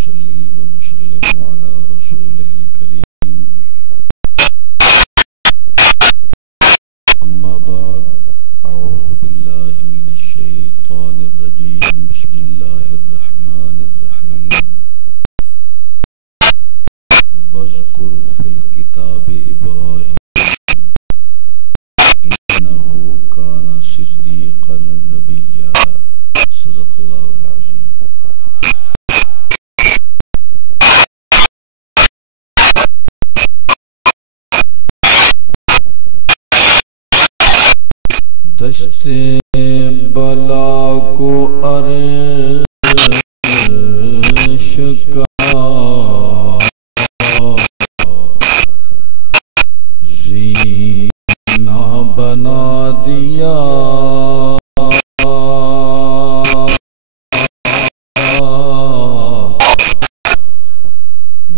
ونصلي ونسلم على رسوله الكريم أما بعد أعوذ بالله من الشيطان الرجيم بسم الله الرحمن الرحيم واذكر في الكتاب إبراهيم إنه كان صديقا نبيا صدق الله العظيم دشت بلا کو عرش کا زینہ بنا دیا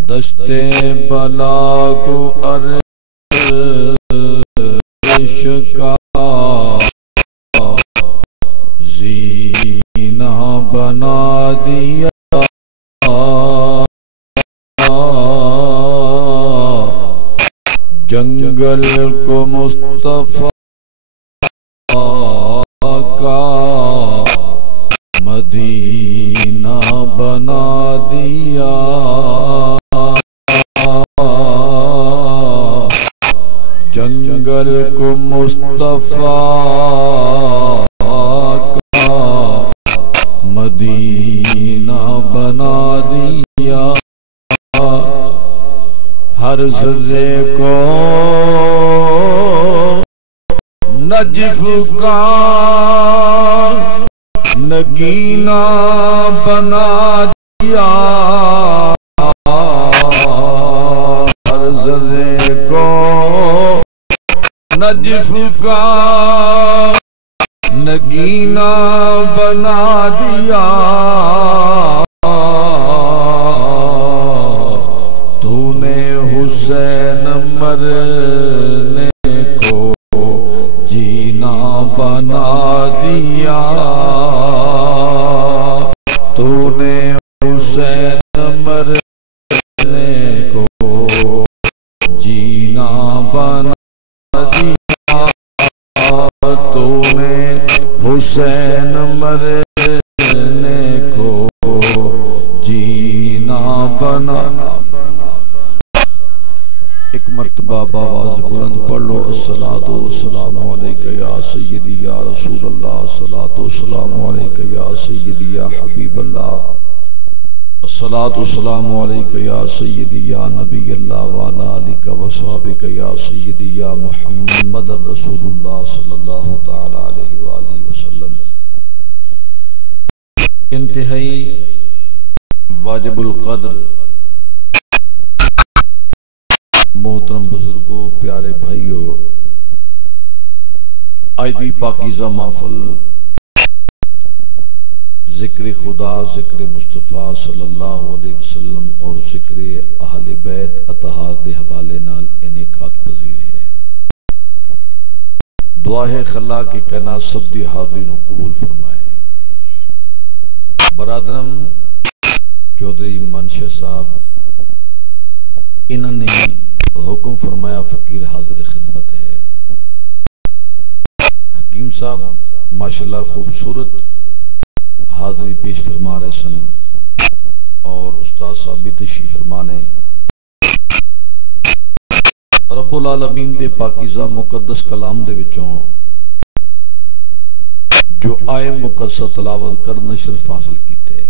دشت بلا کو عرش کا زینہ بنا دیا جنگل کو مصطفیٰ کا مدینہ بنا دیا جنگل کو مصطفیٰ کا مدینہ بنا دیا ہر سزے کو نجف کا نگینہ بنا دیا ہر سزے کو نجف کا نگینہ بنا دیا تو نے حسین مرنے کو جینا بنا دیا تو نے حسین مرنے کو جینا بنا دیا تو نے حسین مرنے کو جینا بنا ایک مرتبہ باواز بلند پڑھ لو الصلاۃ والسلام علیک یا سیدی یا رسول اللہ الصلاۃ والسلام علیک یا سیدی یا حبیب اللہ الصلاۃ والسلام علیک یا سیدی یا نبی اللہ وعلی آلک وصحبک یا سیدی یا محمد رسول اللہ صلی اللہ تعالی علیہ وآلہ وسلم انتہائی واجب القدر محترم بزرگوں پیارے بھائیوں آج دی پاکیزہ محفل ذکر خدا ذکر مصطفیٰ صلی اللہ علیہ وسلم اور ذکر اہل بیت اطہار دے حوالے نال انعقاد پذیر ہے دعا ہے خلا کہ کائنات سب دی حاضرین کو قبول فرمائے برادرم چودھری منشا صاحب انہوں نے حکم فرمایا فقیر حاضر خدمت ہے حکیم صاحب ماشاءاللہ خوبصورت حاضری پیش فرما رہے سن اور استاد صاحب بھی تشریف فرمانے رب العالمین دے پاکیزہ مقدس کلام دے وچوں جو آئے مقدسہ تلاوت کرنا شرف حاصل کیتے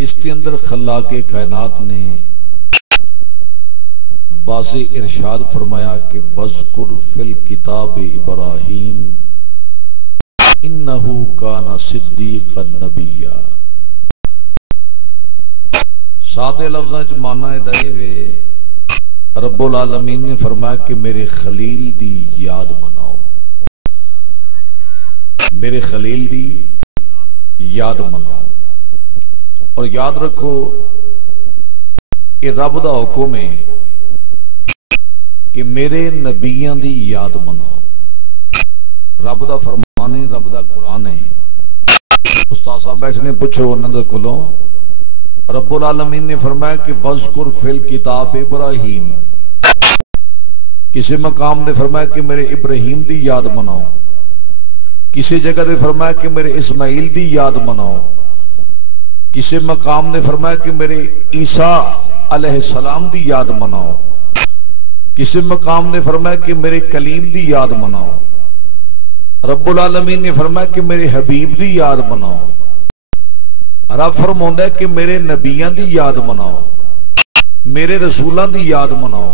اس کے اندر خلاق کائنات نے واضح ارشاد فرمایا کہ وَذْكُرْ فِي الْكِتَابِ إِبْرَاهِيمَ إِنَّهُ كَانَ صِدِّيقًا نَبِيًّا سادے لفظاں چ معنی دے رب العالمین نے فرمایا کہ میرے خلیل دی یاد مناؤ میرے خلیل دی یاد مناؤ اور یاد رکھو کہ رب دا حکم ہے کہ میرے نبیوں دی یاد مناؤ رب دا فرمان ہے رب دا قرآن ہے استاد صاحب بیٹھے نے پوچھو انہوں نے کلوں رب العالمین نے فرمایا کہ وذکر فی الکتاب ابراہیم، کسی مقام نے فرمایا کہ میرے ابراہیم دی یاد مناؤ، کسی جگہ نے فرمایا کہ میرے اسماعیل دی یاد مناؤ، کسی مقام نے فرمایا کہ میرے عیسیٰ علیہ السلام دی یاد مناؤ، کسی مقام نے فرمایا کہ میرے کلیم دی یاد مناؤ، رب العالمین نے فرمایا کہ میرے حبیب دی یاد مناؤ، رب فرماؤں ہے کہ میرے نبیان دی یاد مناؤ، میرے رسولان دی یاد مناؤ۔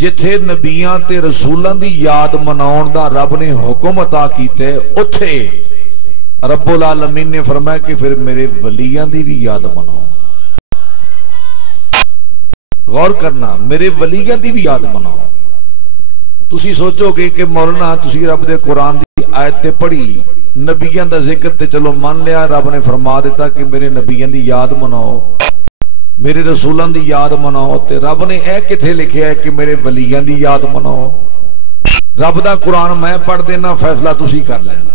جتھے نبیان تے رسولان دی یاد مناؤں دا رب نے حکم عطا کیتے اتھے رب العالمین نے فرمایا کہ پھر میرے ولیان دی بھی یاد مناؤ۔ غور کرنا، میرے ولیان دی بھی یاد مناؤ۔ تسی سوچو گے کہ مولانا تسی رب دے قرآن دی آیت تے پڑھی، نبیان دا ذکر تے چلو مان لیا، رب نے فرما دیتا کہ میرے نبیان دی یاد مناؤ، میرے رسولان دی یاد مناؤ، تے رب نے اے کتھے لکھیا ہے کہ میرے ولیان دی یاد مناؤ۔ رب دا قرآن میں پڑھ دینا، فیصلہ تسی کر لینا۔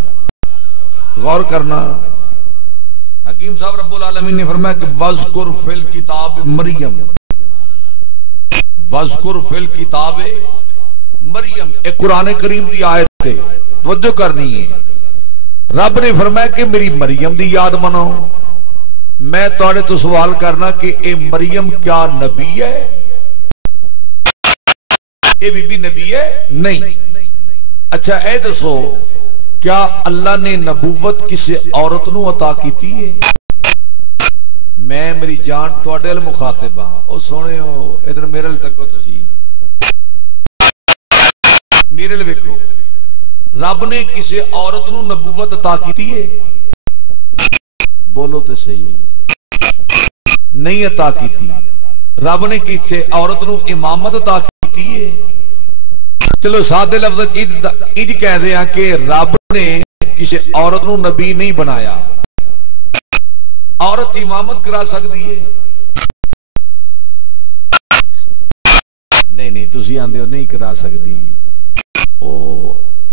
غور کرنا، حکیم صاحب رب العالمین نے فرمایا کہ وَذْكُرْ فِي الْكِتَابِ مریم، وَذْكُرْ فِي الْكِتَابِ مریم، ایک قرآن کریم دی آیت ہے، توجہ کرنی ہے۔ رب نے فرمایا کہ میری مریم دی یاد مناؤ۔ میں توڑے تو سوال کرنا کہ اے مریم کیا نبی ہے؟ اے بی بی نبی ہے؟ نہیں۔ اچھا اے دسو کیا اللہ نے نبوت کسی عورت نو عطا کیتی ہے؟ میں میری جان توڑے المخاطب ہاں، او سونے ہو ادھر میرے تکو تسی، میرے ویکھو، رب نے کسی عورت نو نبوت عطا کیتی ہے؟ بولو تے صحیح، نہیں عطا کیتی۔ رب نے کسی عورت نو امامت عطا کیتی ہے؟ چلو سادے لفظ انج کہہ دے ہیں کہ رب نے کسی عورت نو نبی نہیں بنایا، عورت امامت کرا سکتی ہے؟ نہیں تسی آندے ہو نہیں کرا سکتی۔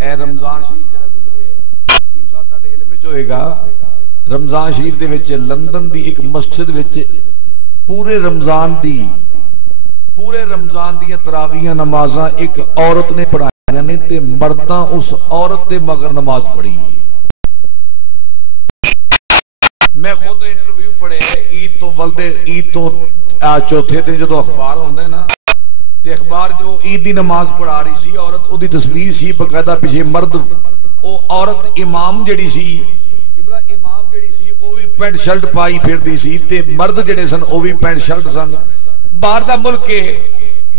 اے رمضان شریف جڑا گزرے ہے، حکیم صاحب تہاڈے علم وچ ہوئے گا، رمضان شریف دے وچ لندن دی ایک مسجد وچ پورے رمضان دیاں تراویحاں نمازاں ایک عورت نے پڑھائیاں نے تے مرداں اس عورت تے مگر نماز پڑھی ہے۔ میں خود انٹرویو پڑھے عید تو چوتھے دن جدو اخبار ہوندے نا تے اخبار جو عید دی نماز پڑھا رہی سی عورت، او دی تصویر سی باقاعدہ پیچھے مرد، او عورت امام جڑی سی او بھی پینٹ شرٹ پائی پھر دی سی تے مرد جڑے سن او بھی پینٹ شرٹ سن۔ باہر دا ملک کے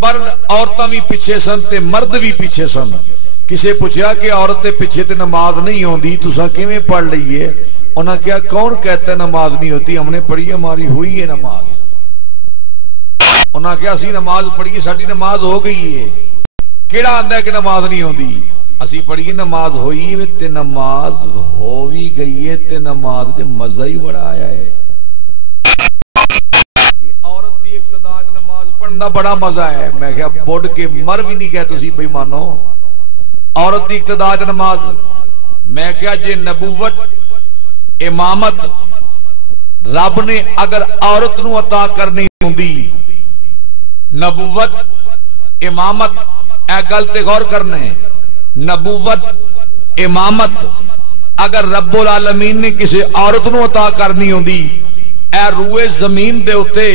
پر عورتاں بھی پیچھے سن تے مرد بھی پیچھے سن۔ کسے پوچھا کہ عورت تے پیچھے تے نماز نہیں ہوندی، تساں کیویں پڑھ لئیے؟ انہاں کہا کون کہتا ہے نماز نہیں ہوتی، ہم نے پڑھی ہماری ہوئی ہے نماز۔ انہاں کہا اسی نماز پڑھی ساڈی نماز ہو گئی ہے، کیڑا آندا ہے کہ نماز نہیں ہوندی؟ اسی پڑھی نماز ہوئی ہے تے نماز ہو بھی گئی ہے تے نماز تے مزہ ہی بڑا آیا ہے۔ عورت دی اقتداء نماز پڑھنا بڑا مزہ ہے۔ میں کہا بڑھ کے مر بھی نہیں گئے تسی بھئی مانو عورت دی اقتداء نماز۔ میں کہا جے نبوت امامت رب نے اگر عورت نو عطا کرنی ہوندی، نبوت امامت، اے گل تے غور کرنے، نبوت امامت اگر رب العالمین نے کسی عورت نو عطا کرنی ہوندی اے روئے زمین دے اتے،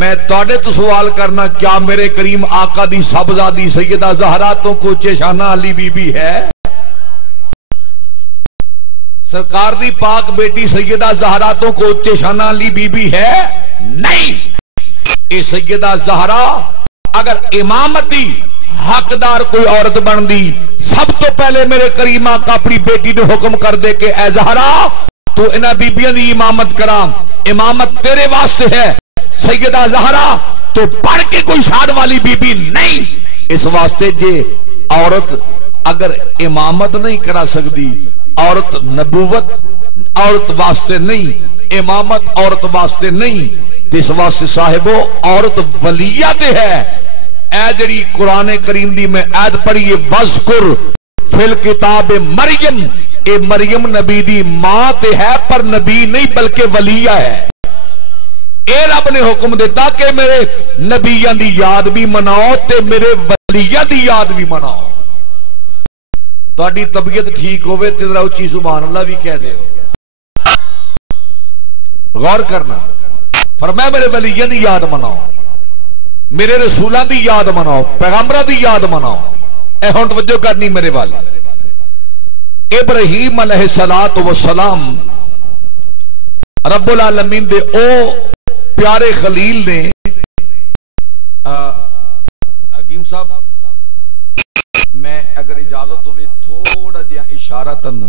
میں توڑے تو سوال کرنا کیا میرے کریم آقا دی صاحبزادی سیدہ زہرا تو کو چشانہ علی بی بی ہے؟ سرکار دی پاک بیٹی سیدہ زہرا تو کو چشانہ علی بی بی ہے؟ نہیں۔ اے سیدہ زہرا اگر امامتی حقدار کوئی عورت بن دی، سب تو پہلے میرے کریم آقا اپنی بیٹی نے حکم کر دے کہ اے زہرا تو انہاں بیبیاں دی امامت کرا، امامت تیرے واسطے ہے سیدہ زہرا، تو پڑھ کے کوئی شاد والی بی بی نہیں۔ اس واسطے جے عورت اگر امامت نہیں کرا سکتی، عورت نبوت عورت واسطے نہیں، امامت عورت واسطے نہیں، اس واسطے صاحبو عورت ولیہ دے ہے۔ اے جڑی قرآن کریم دی میں آیت پڑھی ہے وَذْكُرْ فِي الْكِتَابِ مریم، اے مریم نبی دی ماں تے ہے پر نبی نہیں بلکہ ولیہ ہے. اے رب نے حکم دیتا کہ میرے نبیان دی یاد بھی مناؤ تے میرے ولیہ دی یاد بھی مناؤ. تہاڈی طبیعت ٹھیک ہوئے تے ذرا اچھی سبحان اللہ بھی کہہ دے. غور کرنا فرمایا میرے ولیہ دی یاد مناؤ, میرے رسولاں دی یاد مناؤ, پیغمبراں دی یاد مناؤ. اے ہن توجہ کرنی میرے وال. ابراہیم علیہ السلام رب العالمین دے او پیارے خلیل نے. حکیم صاحب میں اگر اجازت ہوئے تھوڑا جہا اشارتاً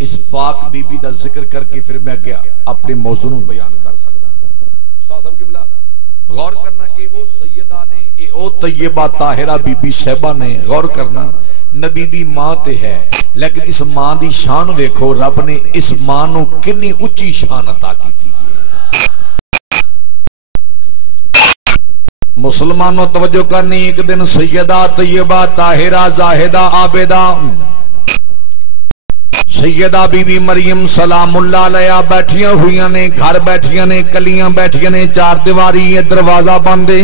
اس پاک بی بی دا ذکر کر کے پھر میں کیا اپنے موضوع بیان کر سکتا. استاد صاحب کی بلا غور کرنا. اے او سیدہ نے, اے او طیبہ طاہرہ بی بی صاحبہ نے. غور کرنا نبی دی ماں تے ہے لیکن اس ماں دی شان ویکھو رب نے اس ماں نو کنی اچھی شان عطا کیتی ہے. مسلمانوں توجہ کرنی. ایک دن سیدہ طیبہ طاہرہ زاہدہ عابدہ سیدہ بی بی مریم سلام اللہ علیہ بیٹھیاں ہوئیاں نے, گھر بیٹھیاں نے, کلیاں بیٹھیاں نے, چار دیواری دروازہ بندے.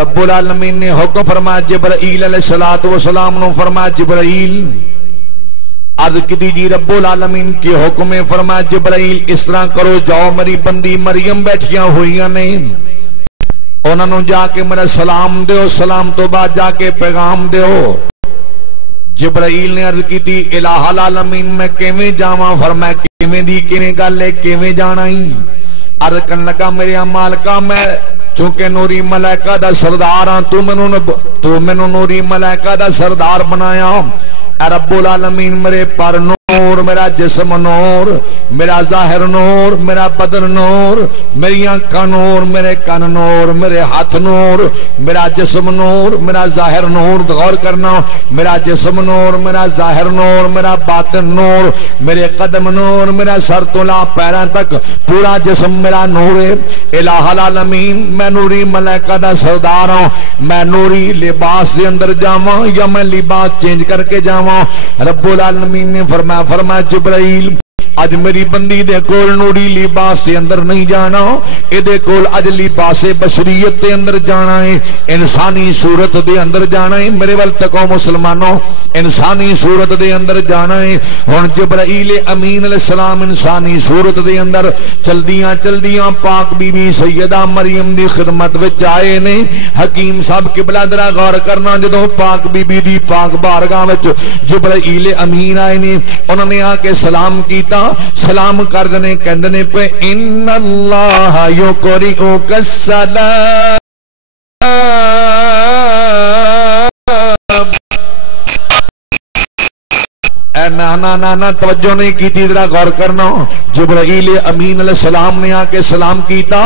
رب العالمین نے حکم فرمایا جبرائیل علیہ السلام نے فرمایا جبرائیل عرض کی دیجی رب العالمین کے حکم میں فرمایا جبرائیل اس طرح کرو جاؤ میری بندی مریم بیٹھیاں ہوئیاں نے انہوں نے جا کے میرا سلام دیو, سلام تو بعد جا کے پیغام دیو. جبرائیل نے عرض کی تھی الہ العالمین میں کیویں جاواں. فرمایا کیویں دی کیویں گل ہے کیویں جانا ہی. عرض کرنے لگا میرے مالکا میں چونکہ نوری ملائکہ دا سردار ہاں تو مینوں نوری ملائکہ دا سردار بنایا. اے رب العالمین میرے پر نور, میرا جسم نور, میرا ظاہر نور, میرا بدن نور, میری آنکھاں نور, میرے کان نور, میرے ہاتھ نور, میرا جسم نور, میرا ظاہر نور. غور کرنا میرا جسم نور, میرا ظاہر نور, میرا باطن نور, میرے قدم نور, میرا سر تو لا پیراں تک پورا جسم میرا نور ہے. الہ العالمین میں نوری ملائکہ دا سردار ہوں. میں نوری لباس دے اندر جاواں یا میں لباس چینج کر کے جاواں. رب العالمین نے فرمایا جبرائیل اج میری بندی دے کول نوری لباس سے اندر نہیں جانا, اے دے کول اج لباس بشریت دے اندر جانا ہے, انسانی صورت دے اندر جانا ہے. میرے ول تکو مسلمانوں انسانی صورت دے اندر جانا ہے. ہن جبرائیل امین علیہ السلام انسانی صورت دے اندر چلدیاں پاک بی بی سیدہ مریم دی خدمت وچ آئے نے. حکیم صاحب قبلہ ذرا غور کرنا جدوں پاک بی بی دی پاک بارگاہ وچ جبرائیل امین آئے نے انہوں نے آ کے سلام کیتا. سلام کر دنے کہندنے پہ ان اللہ یقرئک السلام. اے نا توجہ نہیں کی تھی ذرا غور کرنا. جبرائیل امین علیہ السلام نے آ کے سلام کیتا.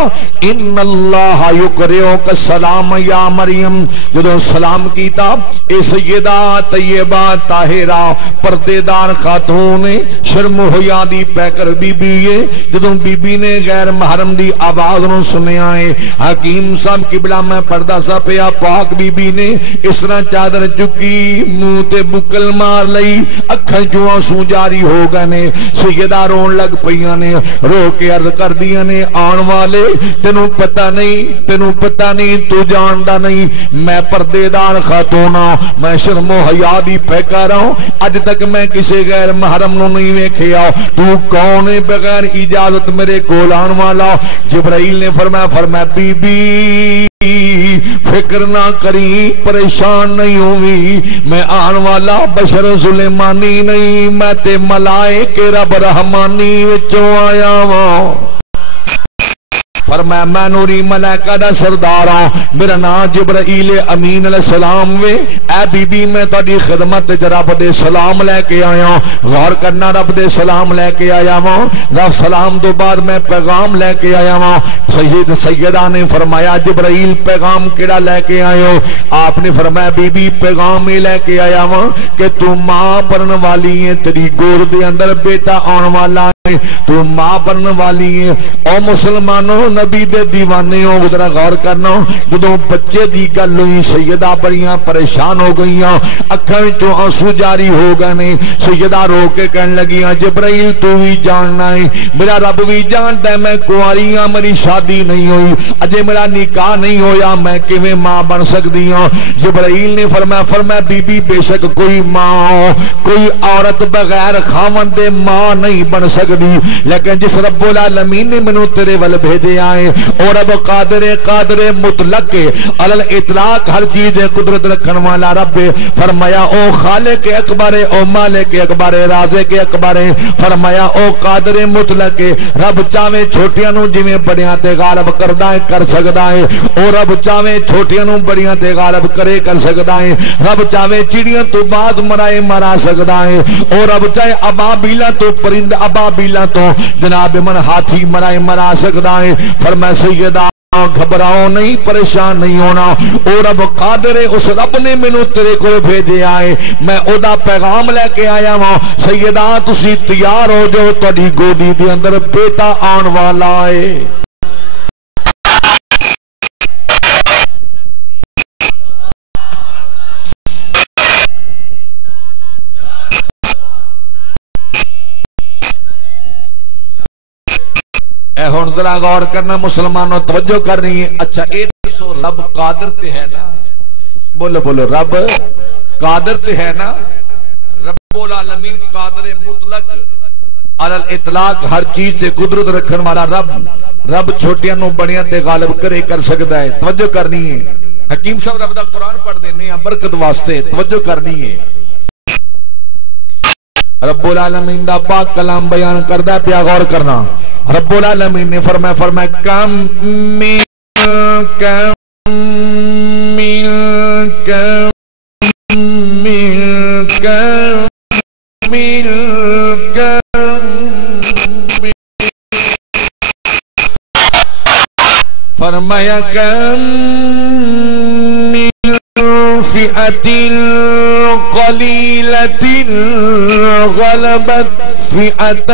ان اللہ یقرئک السلام یا مریم. جدوں سلام کیتا اے سیدہ طیبہ طاہرہ پردے دار خاتون شرم و حیا دی پیکر بی بی ہے. جدوں بی بی نے غیر محرم دی آواز نو سنیا ہے حکیم صاحب قبلہ میں پردہ سا پیا پاک بی بی نے اس طرح چادر چکی منہ تے بکل مار لئی اکھاں جو آنسو جاری ہو گئے نے. سیدہ رون لگ پئیاں نے رو کے عرض کر دیا نے آن والے تینوں پتہ نہیں تو جاندا نہیں میں پردے دار خاتون ہاں, میں شرم و حیا دی پیکر ہوں. اج تک میں کسی غیر محرم نو نہیں ویکھیا. تو کون ہے بغیر اجازت میرے کول آن والا؟ جبرائیل نے فرمایا بی بی فکر نہ کری پریشان نہیں ہوئی, میں آن والا بشر سلیمانی نہیں, میں تے ملائکہ رب رحمانی وچوں آیا ہوں. فرمایا میں نوری ملائکہ دا سردار ہوں, میرا نام جبرائیل امین علیہ السلام وے. اے بی بی میں تہاڈی خدمت وچ رب دے سلام لے کے آیا. غور کرنا رب دے سلام لے کے آیا ہوں. رب سلام تو بعد میں پیغام لے کے آیا ہوں. سیدہ نے فرمایا جبرائیل پیغام کیڑا لے کے آئے ہو؟ آپ نے فرمایا بی بی پیغام ہی لے کے آیا ہوں کہ تو ماں پرن والی ہے, تیری گود دے اندر بیٹا آن والا تو ماں بننے والی ہے۔ او مسلمانوں نبی دے دیوانے ہو، ذرا غور کرنا، جدوں بچے دی گل ہوئی سیدہ بڑیاں پریشان ہو گئیاں، اکھاں وچوں آنسو جاری ہو گئے نے۔ سیدہ رو کے کہن لگیاں جبرائیل تو بھی جاننا ہے، میرا رب بھی جانتا ہے میں کنواری ہاں، میری شادی نہیں ہوئی، اجے میرا نکاح نہیں ہویا، میں کیویں ماں بن سکتی ہوں؟ جبرائیل نے فرمایا بی بی بے شک کوئی ماں ہو، کوئی عورت بغیر خاوند دے ماں نہیں بن سکتی، لیکن جس رب العالمین نے منو تیرے ول بھیجے آئے اور رب قادر مطلق علی الاطلاق ہر چیز قدرت رکھن والا رب، فرمایا او خالق اکبر، او مالک اکبر، رازق اکبر، فرمایا او قادر مطلق رب چاہے چھوٹیاں نو جویں بڑیاں تے غالب کردا ہے کر سکدا ہے، او رب چاہے چھوٹیاں نو بڑیاں تے غالب کرے کر سکدا ہے، رب چاہے چڑیاں تو باز مرائے مرا سکدا ہے، او رب چاہے ابابیلاں تو پرند ابابیلاں تو جناب من ہاتھی مرائے مرا سکدا ہے۔ فرمایا سیدہ گھبراؤ نہیں، پریشان نہیں ہونا، او رب قادر، اس رب نے مینوں تیرے کو بھیجے آئے، میں او دا پیغام لے کے آیا ہاں، سیدہ تسی تیار ہو جو تہاڈی گودی دے اندر بیٹا آن والا ہے۔ اے ہن ذرا غور کرنا مسلمانوں، توجہ کرنی ہے۔ اچھا اے دسو رب قادر تے ہے نا؟ بولو بولو، رب قادر تے ہے نا؟ رب العالمین قادر مطلق علی الاطلاق ہر چیز سے قدرت رکھن والا رب چھوٹیاں نو بڑیاں تے غالب کرے کر سکتا ہے۔ توجہ کرنی ہے، حکیم صاحب رب دا قرآن پڑھ دینے ہیں برکت واسطے، توجہ کرنی ہے۔ رب العالمین دا پاک کلام بیان کردہ پیا، غور کرنا۔ رب العالمین نے فرمایا کم من فرمایا کم من فئة قلیلة غلبت فئة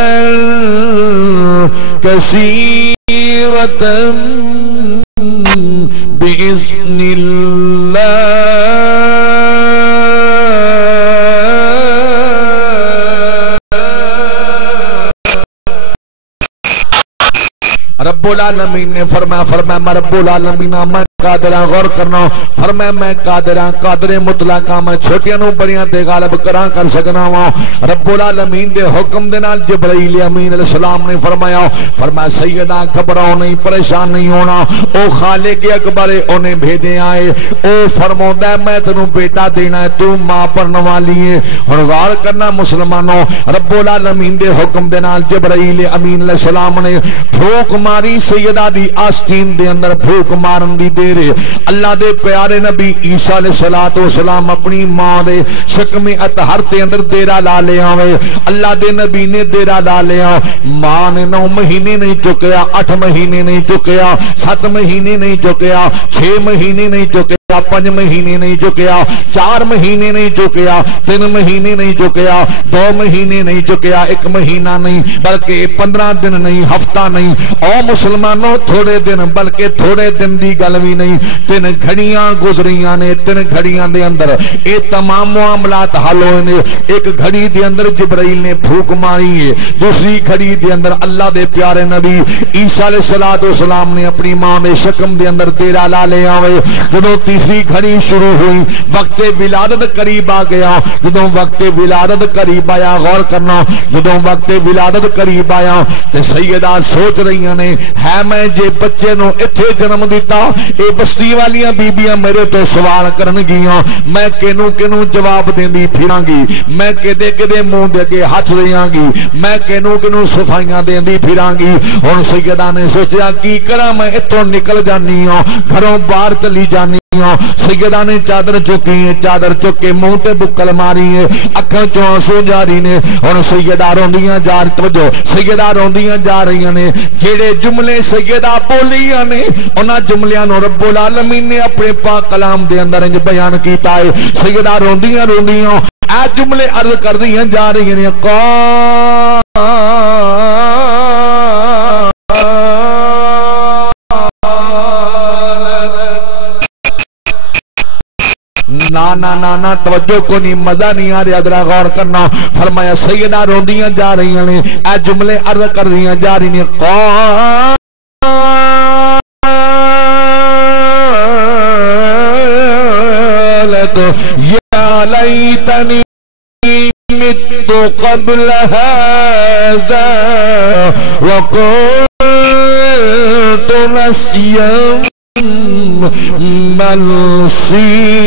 کثیرة بإذن اللہ۔ رب العالمین نے فرمایا میں رب العالمین میں قادرہ، غور کرنا، فرمایا میں قادرہ، قادر مطلقہ، میں چھوٹیاں نو بڑیاں تے غالب کراں کر سکنا وا۔ رب العالمین دے حکم دے نال جبرائیل امین علیہ السلام نے فرمایا سیدہ گھبراؤ نہیں، پریشان نہیں ہونا، او خالق اکبر اونے بھیجے آئے، او فرماوندا ہے میں تینوں بیٹا دینا ہے، تو ماں بننے والی ہے۔ ہن غور کرنا مسلمانوں، رب العالمین دے حکم دے نال جبرائیل امین علیہ السلام نے پھوک ماری سیدہ دی آستین دے اندر، پھوک مارن دی دیر اللہ دے پیارے نبی عیسیٰ علیہ السلام اپنی ماں دے شکم اطہر تے اندر دیرا لا لے آوے، اللہ دے نبی نے دیرا لا لیا، ماں نے 9 مہینے نہیں چکیا، 8 مہینے نہیں چکیا، 7 مہینے نہیں چکیا، 6 مہینے نہیں چکیا، 5 مہینے نہیں چکیا، 4 مہینے نہیں چکیا، 3 مہینے نہیں چکیا، 2 مہینے نہیں چکیا، 1 مہینہ نہیں بلکہ 15 دن نہیں، ہفتہ نہیں، او مسلمانوں تھوڑے دن بلکہ تھوڑے دن دی گل بھی نہیں، 3 گھڑیاں گزریاں نے، 3 گھڑیاں دے اندر اے تمام معاملات حل ہوئے نے۔ ایک گھڑی دے اندر جبرائیل نے پھوک ماری ہے، دوسری گھڑی دے اندر اللہ دے پیارے نبی عیسیٰ علیہ السلام نے اپنی ماں دے شکم دے اندر دیرا لا لے آوے۔ جدوں تیسری گھڑی شروع ہوئی، وقت ولادت قریب آ گیا، جدوں وقت ولادت قریب آیا، غور کرنا، جدوں وقت ولادت قریب آیا تے سیدہ سوچ رہی نے ہے میں جے بچے نو اتھے جنم دیتا، اے بستی والیاں بیبیاں میرے تو سوال کرن گیاں، میں کینوں کینوں جواب دیندی پھراں گی، میں کدے کدے منہ دے اگے ہاتھ دیاں گی، میں کینوں کینوں صفائیاں دیندی پھراں گی۔ ہن سیدہ نے سوچیا کی کراں، میں اتھوں نکل جانی ہاں، گھروں باہر چلی جانی۔ سیدہ نے چادر چکی ہے، چادر چکے منہ تے بکل ماری ہے، اکھاں چوں آنسو جاری نے۔ ہن سیدہ روندیاں جا رہی، توجہ، سیدہ روندیاں جا رہی نے، جڑے جملے سیدہ بولیاں نے انہاں جملیاں نو رب العالمین نے اپنے پاک کلام دے اندر انج بیان کیتا ہے۔ سیدہ روندیاں روندیاں اے جملے عرض کردیاں جا رہی نے، قاف نا نا نا نا توجہ کو نہیں مزہ نہیں آ رہا ذرا غور کرنا فرمایا سیدہ روندیاں جا رہی ہیں اے جملے عرض کر رہی ہیں جا رہی ہیں قالت یا لیتنی مت قبل هذا وكنت نسيا منسيا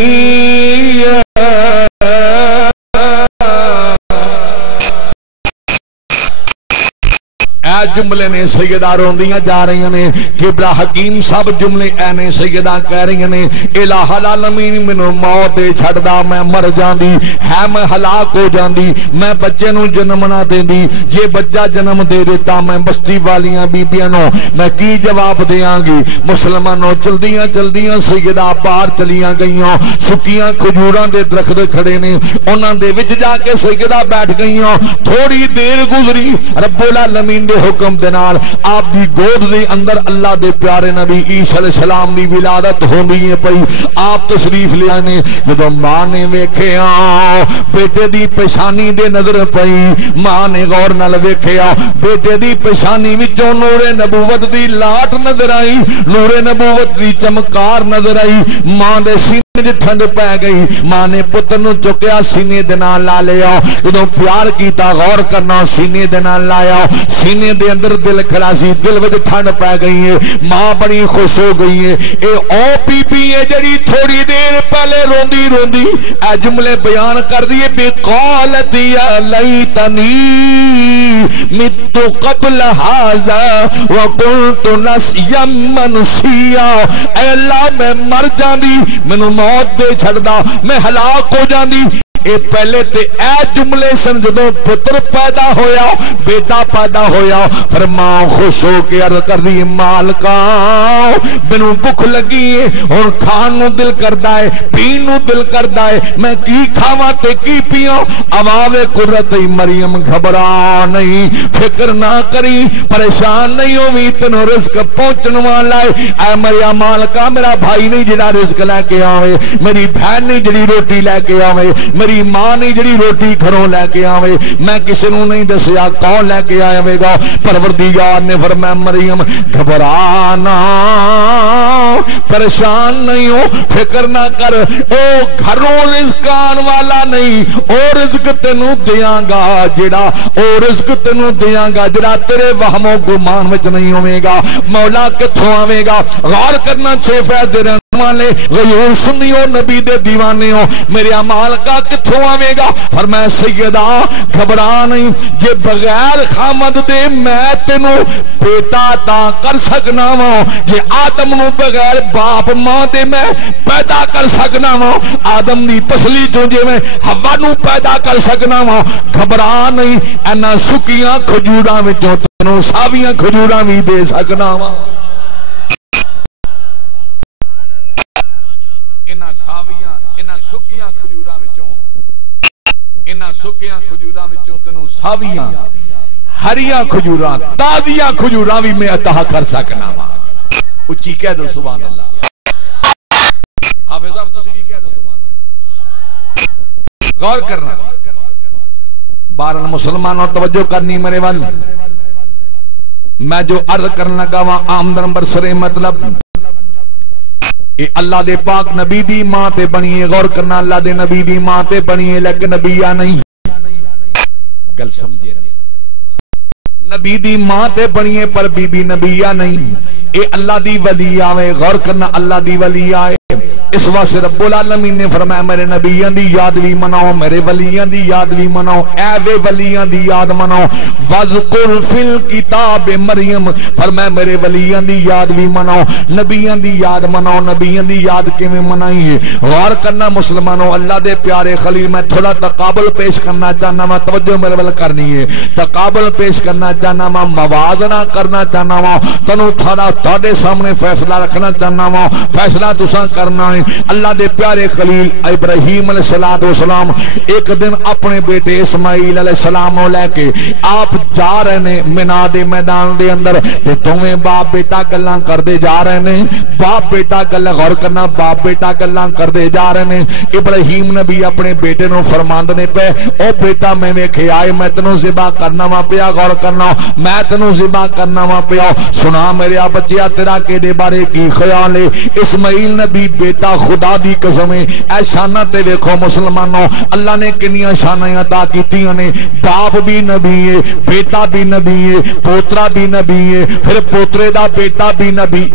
جملے نے سیدہ روندیاں جا رہی ہیں قبلہ حکیم سب جملے اینے سیدہ کہہ رہی ہیں الہ العالمین مینوں موت دے چھڑدا میں مر جاندی ہے میں ہلاک ہو جاندی میں بچے نوں جنم نہ دیندی جے بچہ جنم دے دیتا میں بستی والیاں بیبیاں نوں میں کی جواب دیاں گی مسلمانوں چلدیاں چلدیاں سیدہ باہر چلیاں گئیاں سکیاں کھجوراں دے درخت کھڑے نے انہاں دے وچ جا کے سیدہ بیٹھ گئیاں تھوڑی دیر گزری رب العالمین دے حکم دنال آپ دی گود دے اندر اللہ دے پیارے نبی عیسیٰ علیہ السلام دی ولادت ہوندی ہے پئی آپ تشریف لے آنے جدوں ماں نے ویکھیا بیٹے دی پیشانی دے نظر پئی ماں نے غور نال ویکھیا بیٹے دی پیشانی وچوں نور نبوت دی لاٹ نظر آئی نور نبوت دی چمکار نظر آئی ماں دے سینے ٹھنڈ پہ گئی ماں نے پتر نو چکیا سینے دے نال لا لیا جدوں پیار کیتا غور کرنا سینے دے نال لایا سینے دے اندر دل کھڑا سی دل وچ ٹھنڈ پہ گئی ہے ماں بڑی خوش ہو گئی ہے اے او بی بی ہے جڑی تھوڑی دیر پہلے روندی روندی اے جملے بیان کر دیے بے قالت یا لیتنی مت قبل هذا وكنت نسيا منسيا اے اللہ میں مر جاندی مینوں موت دے چھڑدا میں ہلاک ہو جاندی اے پہلے تے اے جملے سن جدوں پتر پیدا ہویا بیٹا پیدا ہویا فرماں خوش ہو کے عرض کر دی مالکا مینوں بھوک لگی ہے ہن کھان نو دل کردا ہے پین نو دل کردا ہے میں کی کھاواں تے کی پیاں آواز قرۃ مریم گھبرا نہیں فکر نہ کری پریشان نہیں ہووی تینوں رزق پہنچن والا ہے اے مریا مالکا میرا بھائی نہیں جڑا رزق لے کے آوے میری بہن نہیں جڑی روٹی لے کے آوے میری ماں نہیں جڑی روٹی گھروں لے کے آوے میں کسی نوں نہیں دسیا کون لے کے آوے گا پروردگار نے فرمایا مریم گھبرانا پریشان نہیں ہو فکر نہ کر او گھروں رزق آن والا نہیں او رزق تینوں دیاں گا جڑا او رزق تینوں دیاں گا جڑا تیرے وہم و گمان وچ نہیں ہوے گا مولا کتھوں آوے گا غور کرنا چھ فائدے والے غیور سنیو نبی دے دیوانے ہو میرے امال کا کتھوں آوے گا فرمایا سیدہ گھبرا نہیں جے بغیر خامد دے میں تینوں بیٹا عطا کر سکنا وا جے آدم نو بغیر باپ ماں دے میں پیدا کر سکنا وا آدم دی پسلی چوں جے میں حوا نو پیدا کر سکنا وا گھبرا نہیں اینا سکیاں کھجوراں وچوں تینوں ساویاں کھجوراں وی دے سکنا وا سکیاں کھجوراں وچوں تینوں ساویاں ہریاں کھجوراں تازیاں کھجوراں بھی میں عطا کر سکنا وا اچھی کہہ دو سبحان اللہ حافظ صاحب تسی بھی کہہ دو سبحان اللہ غور کرنا بارن مسلمانوں توجہ کرنی میرے وال میں جو عرض کرنا لگا وا آمدن برسرے مطلب اے اللہ دے پاک نبی دی ماں تے بنی ہے غور کرنا اللہ دے نبی دی ماں تے بنی ہے لیکن نبیہ نہیں گل سمجھے نبی دی ماں تے بنی ہے پر بی بی نبیہ نہیں اے اللہ دی ولی آوے غور کرنا اللہ دی ولی آئے اس واسطے رب العالمین نے فرمایا میرے نبیوں دی یاد بھی مناؤ میرے ولیوں دی یاد بھی مناؤ اے وے ولیوں دی یاد مناؤ وذکر فی الکتاب مریم فرمایا میرے ولیوں دی یاد بھی مناؤ نبیوں دی یاد مناؤ نبیوں دی یاد کیویں منائی ہے غور کرنا مسلمانوں اللہ دے پیارے خلیل میں تھوڑا تقابل پیش کرنا چاہنا وا توجہ میرے ول کرنی ہے تقابل پیش کرنا چاہنا وا موازنہ کرنا چاہنا وا تنوں تھوڑا تواڈے سامنے فیصلہ رکھنا چاہنا وا فیصلہ تساں کرنا ہے۔ اللہ دے پیارے خلیل ابراہیم علیہ السلام ایک دن اپنے بیٹے اسماعیل علیہ السلام کو لے کے آپ جا رہے نے مینا دے میدان دے اندر، تے دوویں باپ بیٹا گلاں کردے جا رہے نے، باپ بیٹا گلاں غور کرنا، باپ بیٹا گلاں کردے جا رہے نے۔ ابراہیم نبی اپنے بیٹے نو فرماندے پے، او بیٹا میں ویکھیا اے میں تینوں ذبح کرنا وا پیا، غور کرنا میں تینوں ذبح کرنا وا پیا، سنا میرے بچیا تیرا کیدے بارے کی خیال ہے؟ اسماعیل نبی بیٹا خدا دی قسم ہے، اے شاناں تے ویکھو مسلمانوں، اللہ نے کنیاں شاناں عطا کیتیاں نے، باپ بھی نبی ہے، بیٹا بھی نبی ہے، پوترا بھی نبی ہے، پھر پوترے دا بیٹا بھی نبی۔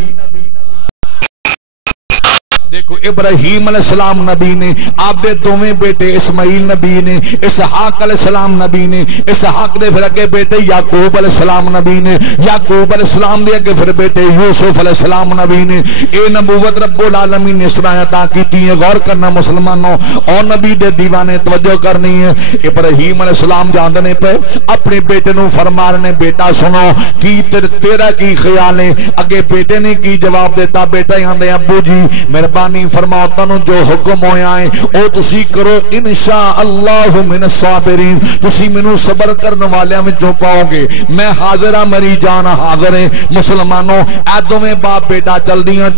دیکھو ابراہیم علیہ السلام نبی نے، آپ دے دوویں بیٹے اسماعیل نبی نے، اسحاق علیہ السلام نبی نے، اسحاق دے پھر اگے بیٹے یعقوب علیہ السلام نبی نے، یعقوب علیہ السلام دے اگے پھر بیٹے یوسف علیہ السلام نبی نے۔ اے نبوت رب العالمین نے اس طرح عطا کیتی ہے، غور کرنا مسلمانوں، اور نبی دے دیوانے توجہ کرنی ہے۔ ابراہیم علیہ السلام جاندنے پہ اپنے بیٹے نو فرما رہے نے، بیٹا سنو کی تیرا کی خیال ہے؟ اگے بیٹے نے کی جواب دیتا؟ بیٹا آندے ابو جی مہربانی فرماؤ تانوں جو حکم ہویا ہے او تسی کرو، انشاء اللہ من الصابرین، تسی مینوں صبر کرنے والیاں وچوں پاؤ گے، میں حاضر ہاں، میری جان حاضر ہے۔ مسلمانوں اے دوویں باپ بیٹا چلدیاں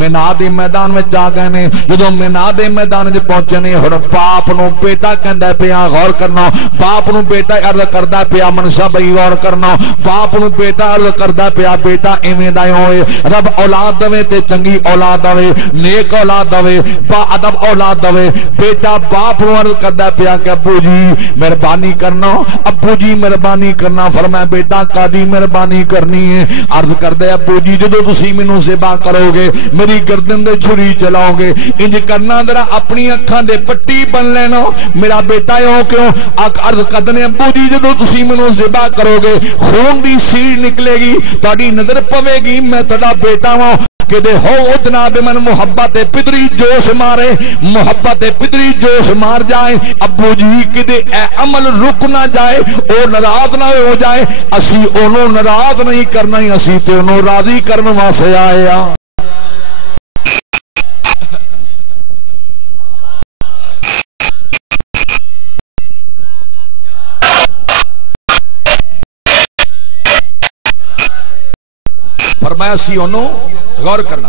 مینا دے میدان وچ آ گئے نے۔ جدوں مینا دے میدان وچ پہنچے نے، ہن باپ نو بیٹا کہندا پیا، غور کرنا، باپ نو بیٹا عرض کردا پیا، منشا بھائی غور کرنا، باپ نو بیٹا عرض کردا پیا، بیٹا ایویں دا ہوئے، رب اولاد دے تے چنگی اولاد دے، نیک اولاد دے، با ادب اولاد دے۔ بیٹا باپ نو عرض کردا پیا کہ ابو جی مہربانی کرنا، ابو جی مہربانی کرنا۔ فرمایا بیٹا کادی مہربانی کرنی ہے؟ عرض کردے ابو جی جدوں تسی مینوں ذبح کرو گے، میری گردن دے چھری چلاؤ گے، انج کرنا ذرا اپنی اکھاں دے پٹی بن لینا۔ میرا بیٹا او کیوں؟ عرض کردے ابو جی جدوں تسی مینوں ذبح کرو گے، خون دی سیڑ نکلے گی، تہاڈی نظر پوے گی میں تہاڈا بیٹا ہاں، کہ دے ہو جناب من محبت پدری جوش مارے، محبت پدری جوش مار جائے۔ ابو جی کہ دے اے عمل رک نہ جائے، او ناراض نہ ہو جائے، اسی انہوں ناراض نہیں کرنا ہی، اسی تے انہوں راضی کرنے واسطے آئے ہاں۔ فرمایا سی انہوں غور کرنا،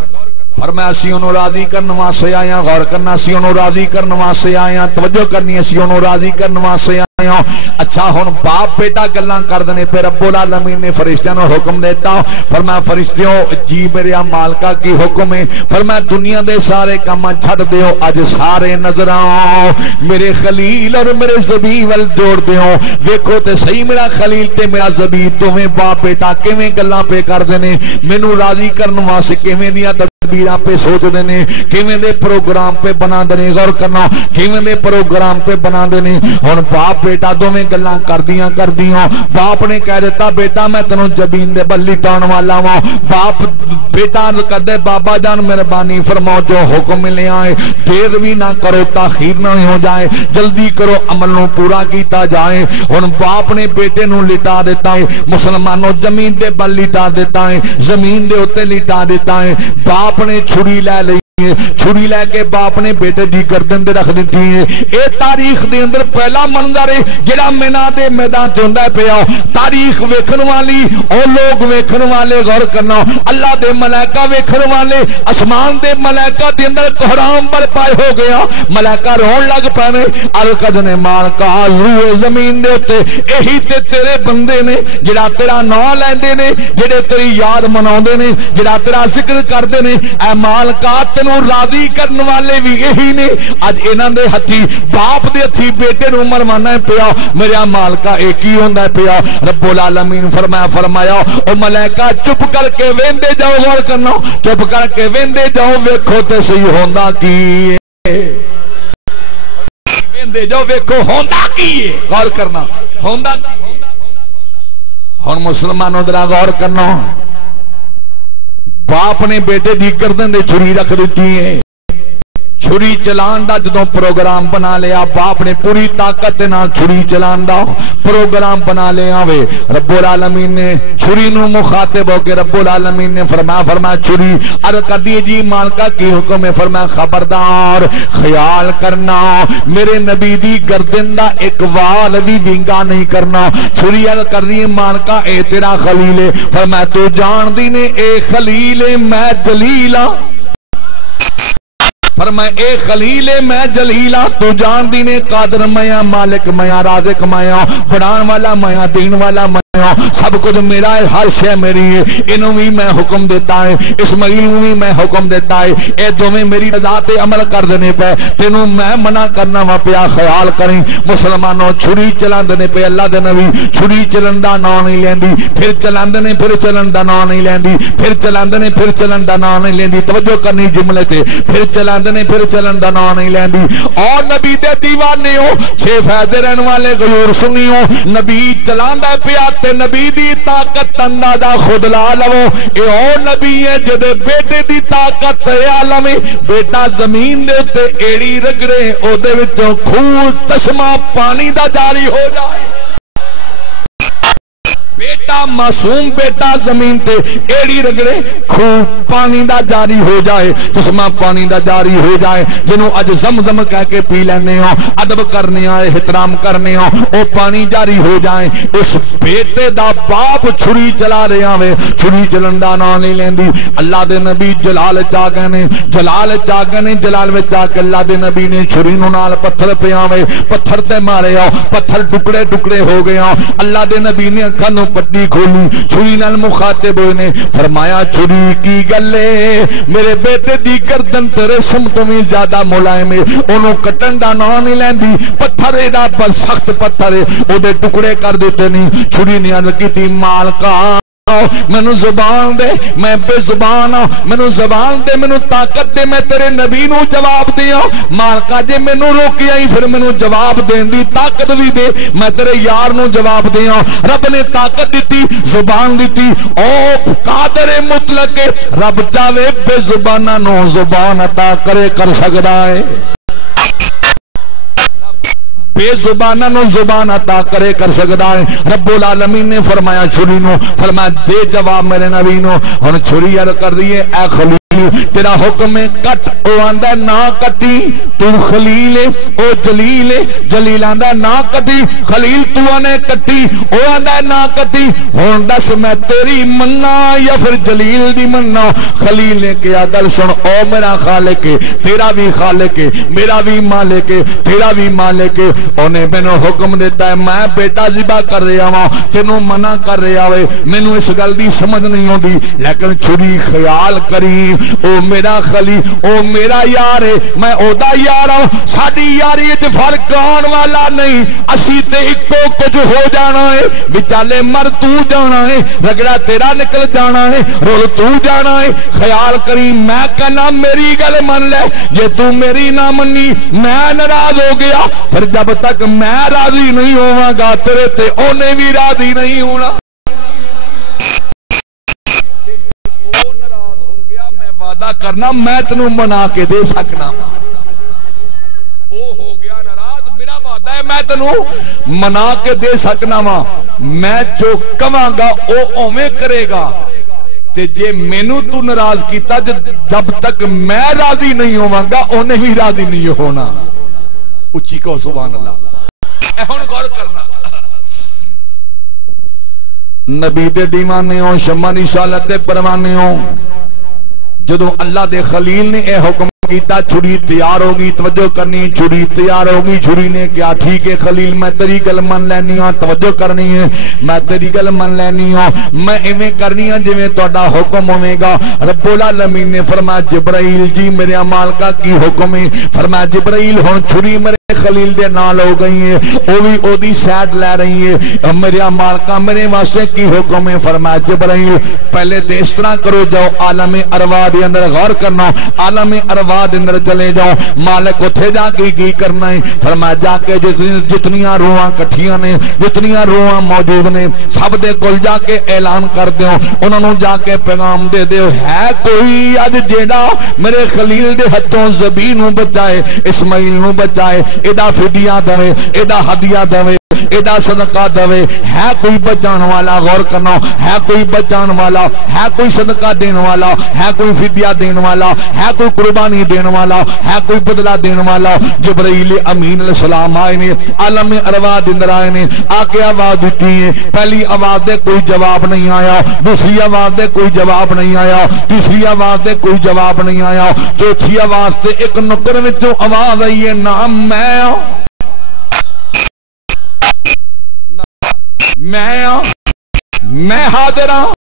فرمایا سی انہوں راضی کرنے واسطے آیا، غور کرنا، سی انہوں راضی کرنے واسطے آیا، توجہ کرنی ہے، سی انہوں راضی کرنے واسطے آیا۔ اچھا ہن باپ بیٹا گلاں کر دنے پہ رب العالمین نے فرشتیاں نو حکم دیتا، فرمایا فرشتیوں جی میرے مالکا کی حکم ہے، فرمایا دنیا دے سارے کام چھڈ دیو، اج سارے نظر آؤ میرے خلیل اور میرے زبی ول جوڑ دیو، ویکھو تے صحیح میرا خلیل تے میرا زبی دوویں باپ بیٹا کیویں گلاں پہ کر دینے، مینوں راضی کرن واسطے کیویں دیاں تدبیراں پہ سوچ دینے، کیویں دے پروگرام پہ بنا دینے، غور کرنا کیویں دے پروگرام پہ بنا دینے۔ ہن باپ بیٹا دوویں گلاں کردیاں باپ نے کہہ دیتا بیٹا میں تینوں زمین دے بل لٹان والا ہاں۔ باپ بیٹا کہدے بابا جان مہربانی فرماؤ جو حکم ملیا ہے، دیر بھی نہ کرو، تاخیر نہ ہو جائے، جلدی کرو، عمل نو پورا کیتا جائے۔ ہن باپ نے بیٹے نو لٹا دیتا ہے، مسلمانوں زمین دے بل لٹا دیتا ہے، زمین دے اوتے لٹا دیتا ہے۔ باپ نے چھری لے لئی، چھری لے کے باپ نے بیٹے دی گردن دے رکھ دیتی ہے۔ اے تاریخ دے اندر پہلا منظر ہے جڑا مینا دے میدان تے ہوندا پیا، تاریخ ویکھن والی او لوگ ویکھن والے، غور کرنا اللہ دے ملائکہ ویکھن والے، اسمان دے ملائکہ دے اندر کوہرام برپائے ہو گیا، ملائکہ رون لگ پے، القد نے مار کا روئے زمین دے اوتے یہی تے تیرے بندے نے جڑا تیرا نام لیندے نے، جڑے تیری یاد مناوندے نے، جڑا تیرا ذکر کردے نے، اے مالکا تینوں راضی کرنے والے بھی یہی نے۔ اج انہاں دے ہتھی باپ دے ہتھی بیٹے نو مروانا پیا، میرا مالکا ایک ہی ہوندا پیا۔ رب العالمین فرمایا او ملائکہ چپ کر کے ویندے جاؤ، غور کرنا چپ کر کے ویندے جاؤ، ویکھو تے صحیح ہوندا کی ہے، ویندے جاؤ ویکھو ہوندا کی ہے، غور کرنا ہوندا۔ ہن مسلمانوں ذرا غور کرنا، باپ نے بیٹے دی گردن دے چھری رکھ دیتی ہے، چھری چلان دا جدوں پروگرام بنا لیا باپ نے پوری طاقت دے نال چھری چلان دا پروگرام بنا لیا وے رب العالمین نے چھری نو مخاطب ہو کے رب العالمین نے فرمایا چھری عرض کر دی جی مالکا کی حکم ہے فرمایا خبردار خیال کرنا میرے نبی دی گردن دا ایک وال بھی ونگا نہیں کرنا چھری عرض کر دی مالکا اے تیرا خلیل ہے فرمایا تو جان دی نے اے خلیل میں جلیلا فرمایا اے خلیل میں جلیلا تو جان دی نے قادر میاں مالک میاں رازق میاں بڑھان والا میاں دین والا میاں سب کچھ میرا ہے ہر شے میری ہے انہوں بھی میں حکم دیتا ہے اسماعیل بھی میں حکم دیتا ہے اے دوویں میری رضا تے عمل کر دینے پہ تینوں میں منع کرنا وا پیا خیال کریں مسلمانوں چھری چلان دینے پہ اللہ دے نبی چھری چلن دا نام نہیں لیندی پھر چلان دینے پھر چلن دا نام نہیں لیندی پھر چلان دینے پھر چلن دا نام نہیں لیندی توجہ کرنی جملے تے پھر چلان دینے پھر چلن دا نام نہیں لیندی اور نبی دے دیوانے ہو چھ فائدے رہن والے غیور سنی ہو نبی چلان دا پیا تے نبی دی طاقت اندازہ خود لا لو اے او نبی ہے جدے بیٹے دی طاقت عالم بیٹا زمین دے تے ایڑی رگڑے او دے وچوں خون چشمہ پانی دا جاری ہو جائے بیٹا معصوم بیٹا زمین تے ایڑی رگڑے خون پانی دا جاری ہو جائے چشمہ پانی دا جاری ہو جائے جنہوں اج زمزم کہہ کے پی لینے ہو ادب کرنے ہو احترام کرنے ہو او پانی جاری ہو جائے اس بیٹے دا باپ چھری چلا رہے آوے چھری چلن دا نام نہیں لیندی اللہ دے نبی جلال چاگے نے جلال وچ آ کے اللہ دے نبی نے چھری نو نال پتھر پہ آوے پتھر تے مارے آو پتھر ٹکڑے ٹکڑے ہو گئے آو اللہ دے نبی نے اکھاں نو پٹی کھولی چھری نال مخاطب ہوئے نے فرمایا چھری کی گلے میرے بیٹے دی گردن تیرے سم تو بھی زیادہ ملائم ہے انہوں کٹن دا نام نہیں لیندی پتھر ایڈا پر سخت پتھر ہے او دے ٹکڑے کر دیتے نہیں چھری نے عرض کی تھی مالکا مینوں زبان دے میں بے زبان ہوں مینوں زبان دے مینوں طاقت دے میں تیرے نبی نو جواب دیا مالکا جے مینوں روکیا ہی پھر مینوں جواب دین دی طاقت بھی دے میں تیرے یار نو جواب دیا رب نے طاقت دیتی زبان دیتی او قادر مطلق رب چاہے بے زبانہ نو زبان عطا کرے کر سکدا ہے بے زبانہ نو زبان عطا کرے کر سکدا ہے رب العالمین نے فرمایا چھری نو فرمایا دے جواب میرے نبی نو ہن چھری عرض کر دی ہے اے خلیل تیرا حکم ہے کٹ او آندا نہ کٹی تو خلیل او جلیل جلیل آندا نہ کٹی خلیل تو نے کٹی او آندا نہ کٹی ہن دس میں تیری مننا یا پھر جلیل دی مننا خلیل نے کیا گل سن او میرا خالق ہے تیرا بھی خالق ہے میرا بھی مالک ہے تیرا بھی مالک ہے اونے مینوں حکم دیتا ہے میں بیٹا ذبح کر رہا ہاں تینوں منع کر رہا ہوئے مینوں اس گل دی سمجھ نہیں ہوندی لیکن چھری خیال کری او میرا خلی او میرا یار ہے میں او دا یار ہوں ساڈی یاری وچ فرق آن والا نہیں اسی تے اکو کچھ ہو جانا ہے وچالے مر تو جانا ہے رگڑا تیرا نکل جانا ہے رول تو جانا ہے خیال کری میں کہنا میری گل من لے جے تو میری نہ منی میں ناراض ہو گیا پھر جب تک میں راضی نہیں ہوا گا تیرے تے اونے بھی راضی نہیں ہونا وعدہ کرنا میں تنوں منا کے دے سکنا او ہو گیا ناراض میرا وعدہ ہے میں تنوں منا کے دے سکنا وا میں جو کہاں گا او اوویں کرے گا تے جے مینوں تو ناراض کیتا جب تک میں راضی نہیں ہوواں گا اونے بھی راضی نہیں ہونا اچھی کو سبحان اللہ اے ہن غور کرنا نبی دے دیوانے ہوں شمع رسالت دے پروانے ہوں جدو اللہ دے خلیل نے اے حکم کیتا چھری تیار ہوگی توجہ کرنی چھری تیار ہوگی چھری نے کیا ٹھیک ہے خلیل میں تیری گل من لینی ہوں توجہ کرنی ہے میں تیری گل من لینی ہوں میں ایویں کرنی ہوں جویں تہاڈا حکم ہوے گا رب العالمین نے فرمایا جبرائیل جی میرے مالکا کی حکم ہے فرمایا جبرائیل ہن چھری خلیل دے نال ہو گئی ہیں او بھی او دی سائڈ لے رہی ہے میرے مالکا میرے واسطے کی حکم ہے فرمایا جبرائیل پہلے تے اس طرح کرو جاؤ عالم ارواح دے اندر غور کرنا عالم ارواح دے اندر چلے جاؤ مالک اتھے جا کے کی کرنا ہے فرمایا جا کے جتنیاں روحاں کٹھیاں نے جتنیاں روحاں موجود نے سب دے کول جا کے اعلان کر دیو انہاں نوں جا کے پیغام دے دیو ہے کوئی اج جیڑا میرے خلیل دے ہتھوں ذبیح نوں بچائے اسماعیل نوں بچائے ایدا فدیہ دوے ایدا ہدیہ دوے ایدا صدقہ دوے ہے کوئی بچان والا غور کرنا ہے کوئی بچان والا ہے کوئی صدقہ دین والا ہے کوئی فدیہ دین والا ہے کوئی قربانی دین والا ہے کوئی بدلہ دین والا جبرائیل امین علیہ السلام آئے نے عالم ارواح دے اندر آئے نے آ کے آواز دیتی ہے پہلی آواز دے کوئی جواب نہیں آیا دوسری آواز دے کوئی جواب نہیں آیا تیسری آواز دے کوئی جواب نہیں آیا چوتھی آواز تے ایک نکر وچوں آواز آئی ہے نام میں حاضر ہوں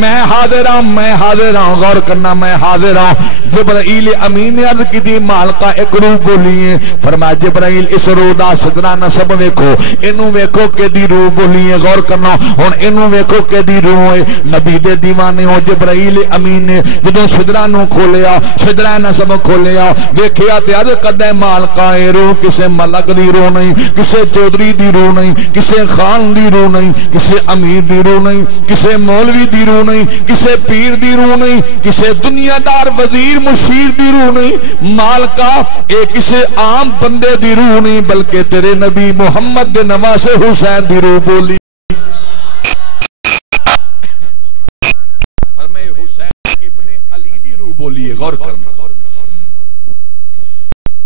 میں حاضر ہوں میں حاضر ہوں غور کرنا میں حاضر ہوں جبرائیل امین نے عرض کی دی مالکہ ایک روح بولی ہے فرمایا جبرائیل اس روح دا صدرہ نصب ویکھو انہوں ویکھو کہ دی روح بولی ہے غور کرنا ہن انہوں ویکھو کہ دی روح ہے نبی دے دیوانے ہو جبرائیل امین نے جدوں صدرہ نوں کھولیا صدرہ نصب کھولیا ویکھیا تے عرض کردے مالکہ اے روح کسے ملک دی روح نہیں کسے چودھری دی روح نہیں کسے خان دی روح نہیں کسے امیر دی روح نہیں کسے مولوی دی روح نہیں کسے پیر دی روح نہیں کسے دنیا دار وزیر مشیر دی روح نہیں مالکا اے کسے عام بندے دی روح نہیں بلکہ تیرے نبی محمد دے نواسے حسین دی روح بولی فرمائے حسین ابن علی دی روح بولی ہے غور کرنا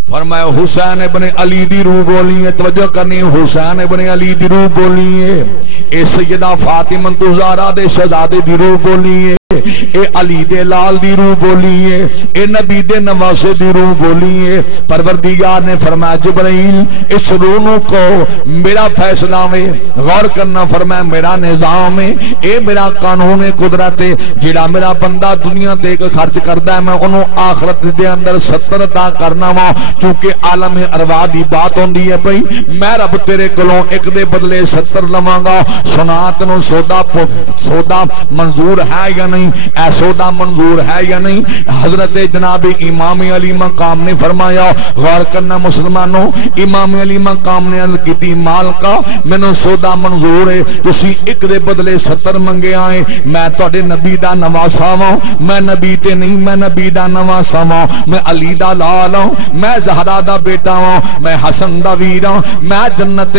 فرمایا حسین ابن علی دی روح بولی ہے توجہ کرنی حسین ابن علی دی روح بولی ہے اے سیدہ فاطمہ زہرا دے شہزادے دی روح بولی ہے اے علی دے لال دی روح بولی ہے اے نبی دے نواسے دی روح بولی ہے پروردگار نے فرمایا جبرائیل اس روح کو میرا فیصلہ ہے غور کرنا فرمایا میرا نظام ہے اے میرا قانون قدرت ہے جڑا میرا بندہ دنیا تے خرچ کردا ہے میں انہوں آخرت دے اندر 70 عطا کرنا وا چونکہ عالم ارواح دی بات ہوندی ہے بھئی میں رب تیرے کولوں ایک دے بدلے 70 لواں گا سنا تینوں سودا منظور ہے یا نہیں اے سودا منظور ہے یا نہیں حضرت جناب امام علی مقام نے فرمایا غور کرنا مسلمانوں امام علی مقام نے عرض کی مالکا مینوں سودا منظور ہے تسی ایک دے بدلے 70 منگے آئے میں تواڈے نبی دا نواسا ہاں میں نبی تے نہیں میں نبی دا نواسا ہاں میں علی دا لال ہاں میں زہرا دا بیٹا ہاں میں حسن دا ویر ہاں میں جنت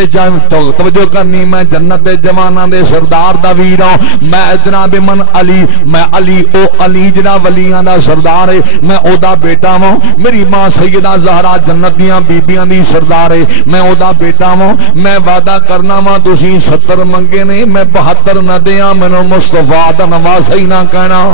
توجہ کرنی میں جنت جواناں دے سردار دا ویر ہاں میں جناب من علی میں علی او علی جڑا ولیاں دا سردار ہے میں او دا بیٹا ہاں میری ماں سیدہ زہرا جنت دیاں بیبیاں دی سردار ہے میں او دا بیٹا ہاں میں وعدہ کرنا وا تسی 70 منگے نے میں 72 نہ دیاں مینوں مصطفیٰ دا نواسا ہی نہ کہنا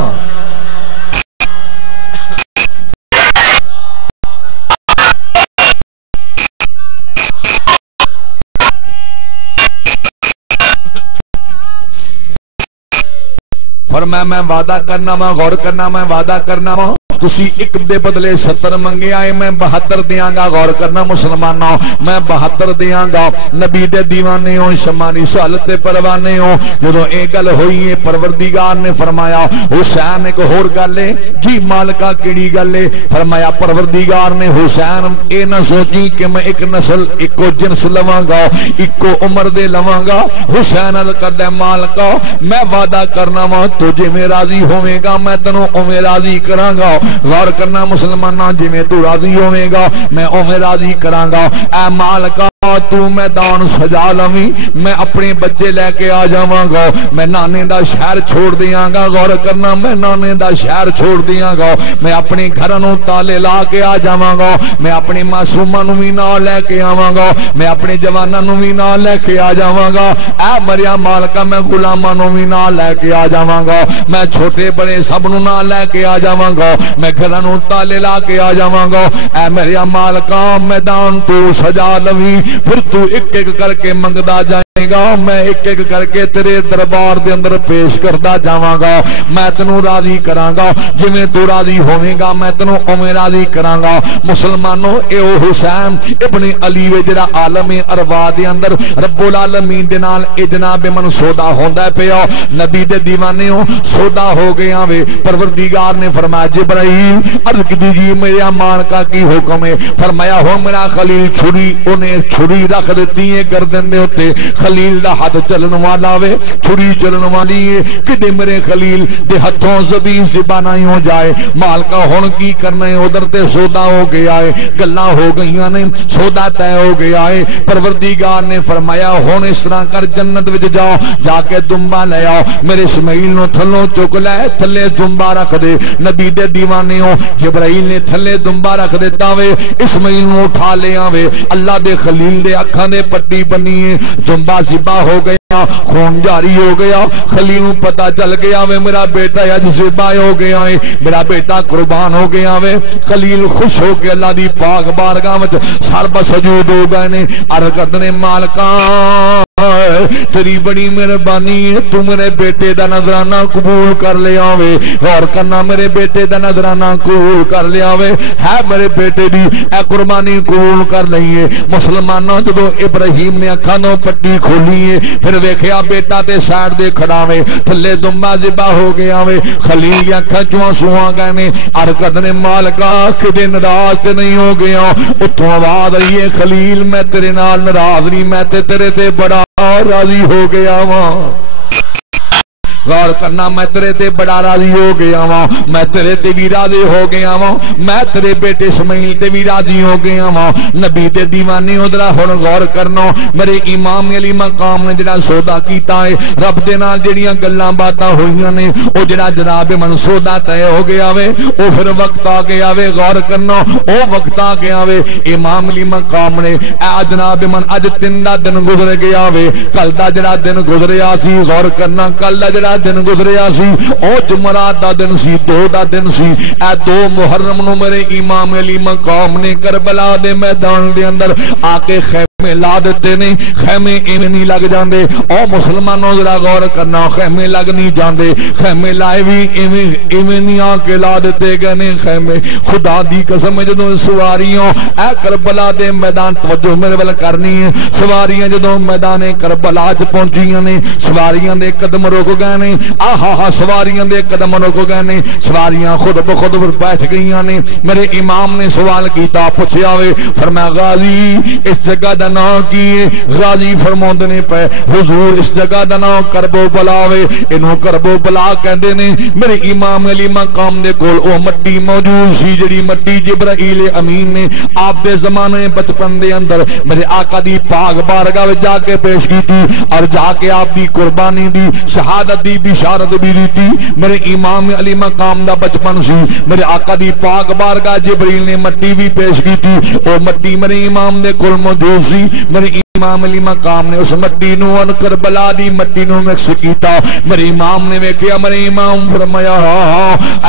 فرمایا میں وعدہ کرنا وا غور کرنا میں وعدہ کرنا وا تسی ایک دے بدلے 70 منگے آئے میں 72 دیاں گا غور کرنا مسلمانوں میں 72 دیاں گا نبی دے دیوانے ہوں شمانی سہالت دے پروانے ہوں جدو اے گل ہوئی ہے پروردگار نے فرمایا حسین ایک اور گل ہے جی مالکا کیڑی گل ہے فرمایا پروردگار نے حسین اے نہ سوچی کہ میں ایک نسل ایکو جنس لواں گا ایکو عمر دے لواں گا حسین القدر مالکا میں وعدہ کرنا وا تجھے میں راضی ہوئے گا میں تنوں اویں راضی کراں گا غور کرنا مسلمانوں جی میں تو راضی ہوئے گا میں اویں راضی کراں گا اے مالکا تو میدان سجا لویں میں اپنے بچے لے کے آ جاواں گا میں نانے دا شہر چھوڑ دیاں گا غور کرنا میں نانے دا شہر چھوڑ دیاں گا میں اپنے گھراں نوں تالے لا کے آ جاواں گا میں اپنے معصوماں نوں وی نال لے کے آواں گا میں اپنے جواناں نوں وی نال لے کے آ جاواں گا اے مریا مالکا میں غلاماں نوں وی نال لے کے آ جاواں گا میں چھوٹے بڑے سب نوں نال لے کے آ جاواں گا میں گھراں نوں تالے لا کے آ جاواں گا اے مریا مالکا میدان تو سجا لویں پھر تو ایک ایک کر کے منگدا جائیں کرے گا میں ایک ایک کر کے تیرے دربار دے اندر پیش کردا جاواں گا میں تینوں راضی کراں گا جویں تو راضی ہوویں گا میں تینوں اوویں راضی کراں گا مسلمانوں اے او حسین ابن علی وے جڑا عالم ارواح دے اندر رب العالمین دے نال اے جناب من سودا ہوندا پیا نبی دے دیوانےوں سودا ہو گیا وے پروردگار نے فرمایا جبرائیل عرض کیجیے میرے امان کا کی حکم ہے فرمایا ہو میرا خلیل چھری انہیں چھری رکھ دیتی ہے گردن دے اوتے خلیل دا ہاتھ چلن والا وے چھری چلن والی ہے کہ میرے خلیل دے ہتھوں زبی زبانائی ہو جائے مال کا ہن کی کرنا ہے ادھر تے سودا ہو گیا ہے گلاں ہو گئیاں نے سودا طے ہو گیا ہے پروردگار نے فرمایا ہن اس طرح کر جنت وچ جاؤ جا کے دمبا لے آؤ میرے اسماعیل نو تھلوں چک لے تھلے دمبا رکھ دے نبی دے دیوانے ہو جبرائیل نے تھلے دمبا رکھ دیتا وے اسماعیل نو اٹھا لے آوے اللہ دے خلیل دے اکھاں دے پٹی بنی ہے دمبا ذبح ہو گیا خون جاری ہو گیا خلیل نو پتہ چل گیا وے میرا بیٹا اج ذبح ہو گیا ہے میرا بیٹا قربان ہو گیا وے خلیل خوش ہو کے اللہ دی پاک بارگاہ وچ سر بسجود ہو گئے نے عرض کردے مالکاں تیری بڑی مہربانی ہے تو میرے بیٹے دا نذرانہ قبول کر لیا وے غور کرنا میرے بیٹے دا نذرانہ قبول کر لیا وے ہے میرے بیٹے دی اے قربانی قبول کر لئیے مسلمانوں جدو ابراہیم نے اکھاں نو پٹی کھولی ہے پھر ویکھیا بیٹا تے سائڈ دے کھڑا وے تھلے دمبا ذبح ہو گیا وے خلیل اکھاں چوں سواں گئے نے عرض کردے مالکا کدے ناراض تے نہیں ہو گیا اتوں آواز آئی ہے خلیل میں تیرے نال ناراض نہیں میں تے تیرے تے بڑا راضی ہو گیا وہاں غور کرنا میں تیرے تے بڑا راضی ہو گیا ہاں میں تیرے تے بھی راضی ہو گیا ہاں میں تیرے بیٹے اسماعیل تے بھی راضی ہو گیا ہاں نبی دے دیوانے ادھر ہن غور کرنا میرے امام علی مقام نے جڑا سودا کیتا ہے رب دے نال جڑیاں گلاں باتاں ہوئیاں نے او جڑا جناب من سودا طے ہو گیا وے او پھر وقت آ گیا وے غور کرنا او وقت آ گیا وے امام علی مقام نے اے جناب من اج 3 دن گزر گیا وے کل دا جڑا دن گزریا سی غور کرنا کل دا جڑا دن گزریا سی او جمعرات دا دن سی 2 دا دن سی اے 2 محرم نو میرے امام علی مقام نے کربلا دے میدان دے اندر آ کے خیمے لا دیتے نے خیمے ایویں نہیں لگ جاندے او مسلمانوں ذرا غور کرنا خیمے لگ نہیں جاندے خیمے لائے بھی ایویں نہیں آ کے لا دیتے گئے نے خیمے خدا دی قسم جدوں سواریاں اے کربلا دے میدان توجہ میرے ول کرنی ہے سواریاں جدوں میدان کربلا وچ پہنچیاں نے سواریاں دے قدم رک گئے نے آہا سواریاں دے قدم رک گئے نے سواریاں خود بخود بیٹھ گئیاں نے میرے امام نے سوال کیتا پوچھیا وے فرمایا غازی اس جگہ دا نام کی ہے غازی فرماندے نے پے حضور اس جگہ دا نام کربو بلا وے اینو کربو بلا کہندے نے میرے امام علی مقام دے کول او مٹی موجود سی جڑی مٹی جبرائیل امین نے آپ دے زمانے بچپن دے اندر میرے آقا دی پاک بارگاہ وچ جا کے پیش کیتی اور جا کے آپ دی قربانی دی شہادت دی بشارت بھی دیتی میرے امام علی مقام دا بچپن سی میرے آقا دی پاک بارگاہ جبریل نے مٹی بھی پیش کی تھی او مٹی میرے امام دے کول موجود سی میرے امام علی مقام نے اس مٹی نو ان کربلا دی مٹی نو مکس کیتا میرے امام نے ویکھیا میرے امام فرمایا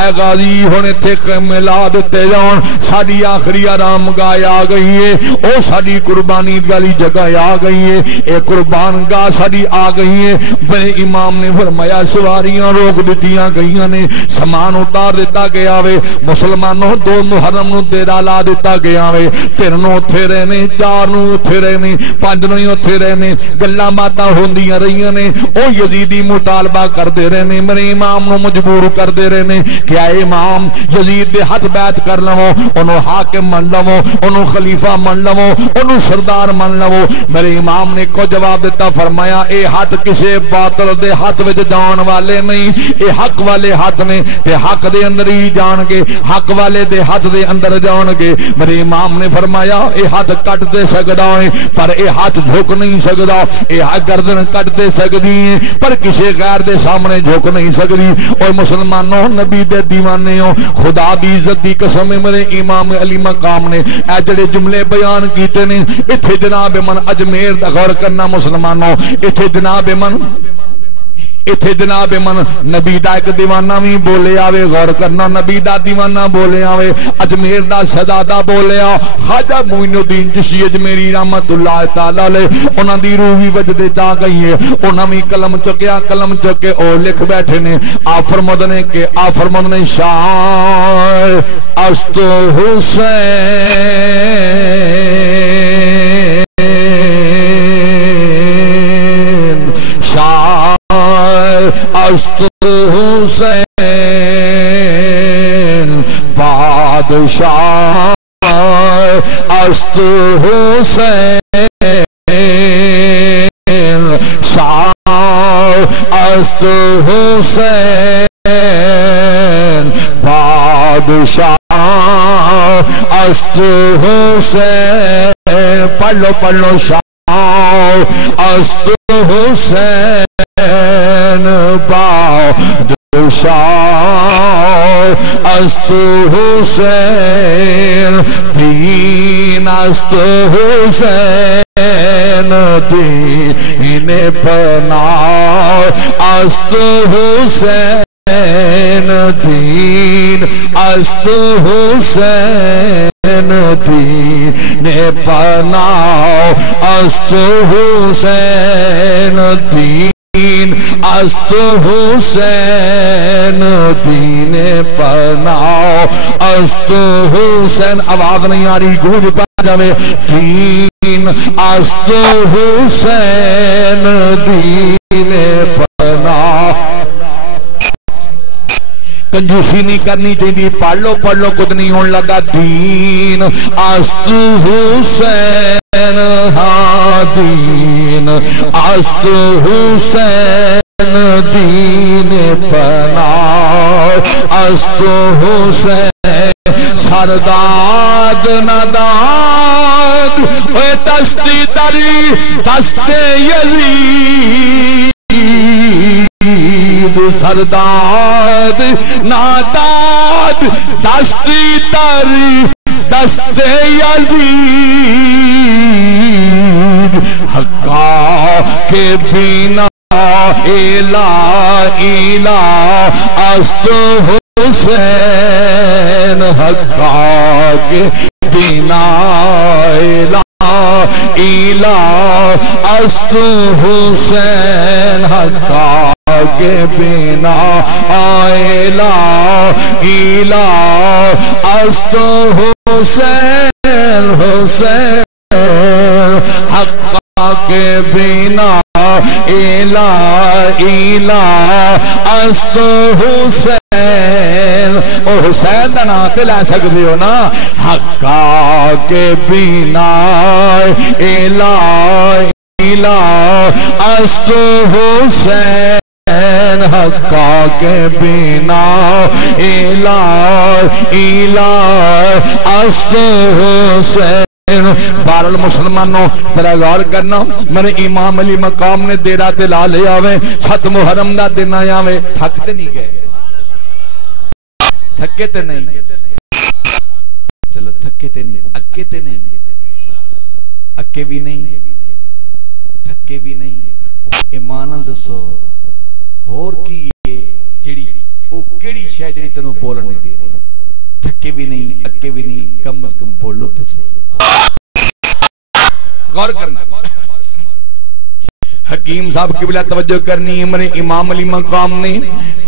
اے غازی ہن ایتھے خیمے لا دتے جان ساڈی آخری آرام گاہ آ گئی ہے او ساڈی قربانی والی جگہ آ گئی ہے اے قربان گاہ ساڈی آ گئی ہے میرے امام نے فرمایا سواریاں روک دتیاں گئیاں نے سامان اتار دیتا گیا وے مسلمانوں 2 محرم نو ڈیرا لا دیتا گیا وے 3 نو اوتھے رہنے 4 نو اوتھے رہنے 5 نو اوتھے رہنے گلاں باتاں ہوندیاں رہیاں نے او یزیدی مطالبہ کردے رہنے میرے امام نو مجبور کردے رہنے کہ اے امام یزید دے ہاتھ بیعت کر لو اونوں حاکم من لو اونوں خلیفہ من لو اونوں سردار من لو میرے امام نے کو جواب دیتا فرمایا اے ہاتھ کسے باطل دے ہاتھ وچ جان والے نہیں اے حق والے ہاتھ نے تے حق دے اندر ہی جان گے حق والے دے ہاتھ دے اندر جان گے میرے امام نے فرمایا اے ہاتھ کٹ دے سکدا ہے پر اے ہاتھ جھک نہیں سکدا اے گردن کٹ دے سکدی ہے پر کسے غیر دے سامنے جھک نہیں سکدی اوے مسلمانوں نبی دے دیوانے ہو خدا دی عزت دی قسم میرے امام علی مقام نے اے جڑے جملے بیان کیتے نے ایتھے جناب من اجمیر دا غور کرنا مسلمانوں ایتھے جناب من اتھے جناب من نبی دا ایک دیوانہ بھی بولے آوے، غور کرنا نبی دا دیوانہ بولے آوے، اجمیر دا شہزادہ بولے آ، خواجہ معین الدین چشتی اجمیری رحمت اللہ تعالی علیہ، انہاں دی روح بھی وجدے چاہ گئی ہے، انہاں بھی قلم چکیا، قلم چکے او لکھ بیٹھے نے، فرمودنے کہ فرمودنے شاہ است حسین است حسین بادشاہ است حسین شاہ است حسین بادشاہ است حسین، پڑھ لو شاہ است حسین بادشاہ است حسین دین است حسین دین پناہ است حسین دین است حسین دین پناہ است حسین دین است حسین دین پناہ است حسین، آواز نہیں آ رہی گونج پا جاوے، دین است حسین دین پناہ، کنجوسی نہیں کرنی چاہیے، پڑھ لو کچھ نہیں ہون لگا، دین است حسین ہاں دین است حسین دین پناہ است حسین سرداد نداد اے دستی تری دست یزید سرداد ناداد دستی تری دست یزید حقا کے بنا الہ است حسین حقا کے بنا الہ است حسین حقا کے بنا الہ است حسین حسین حقا کے بنا الہ است حسین، او حسین دا نام تے لے سکتے ہو نا، حقا کے بنا الہ است حسین حقا کے بنا الہ است حسین۔ بہرحال مسلمانوں ذرا غور کرنا، میرے امام علی مقام نے دیرہ تے لا لے آوے، 7 محرم دا دن آیا وے، تھکتے نہیں گئے، تھکے تے نہیں، چلو تھکے تے نہیں، اکے تے نہیں، اکے بھی نہیں، تھکے بھی نہیں، ایمان دسو اور کی جڑی او کیڑی شے جڑی تینوں بولن نہیں دے رہی، تھکے بھی نہیں، اکے بھی نہیں، کم از کم بولو تے صحیح۔ غور کرنا، حکیم صاحب قبلہ توجہ کرنی، میرے امام علی مقام نے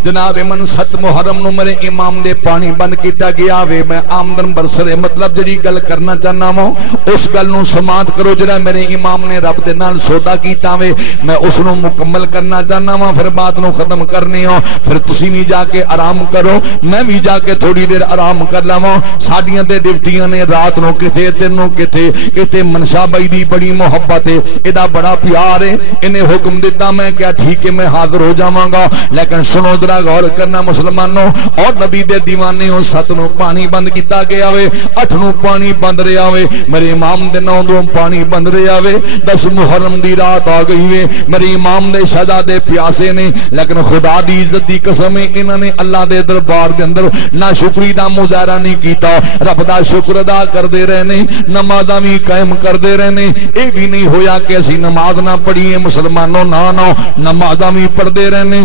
جناب من 7 محرم نو میرے امام دے پانی بند کیتا گیا وے، میں آمدن برسرے مطلب جڑی گل کرنا چاہنا ہوں اس گل نو سماعت کرو، جڑا میرے امام نے رب دے نال سودا کیتا وے میں اس نو مکمل کرنا چاہنا ہوں، پھر بات نو ختم کرنی ہوں، پھر تسی بھی جا کے آرام کرو، میں بھی جا کے تھوڑی دیر آرام کر لواں۔ ساڈیاں تے ڈیوٹیاں نے رات نو کتے دن نو کتے منشا بائی دی بڑی محبت ہے، ایدا بڑا پیار ہے، انہیں حکم دیتا میں کیا ٹھیک ہے میں حاضر ہو جاواں گا، لیکن سنو ذرا غور کرنا مسلمانوں، اور نبی دے دیوانے ہو 7 نو پانی بند کیتا گیا وے، 8 نو پانی بند رہا وے، میرے امام دے 9 نو پانی بند رہا وے، 10 محرم دی رات آ گئی وے، میرے امام دے شہزادے پیاسے نے، لیکن خدا دی عزت دی قسم ہے انہاں نے اللہ دے دربار دے اندر نہ شکری دا مظاہرہ نہیں کیتا، رب دا شکر ادا کردے رہنے، نمازاں بھی قائم کردے رہنے، اے بھی نہیں ہویا کہ اسی نماز نہ پڑھیے مسلمانوں نہ نمازاں بھی پڑھتے رہنے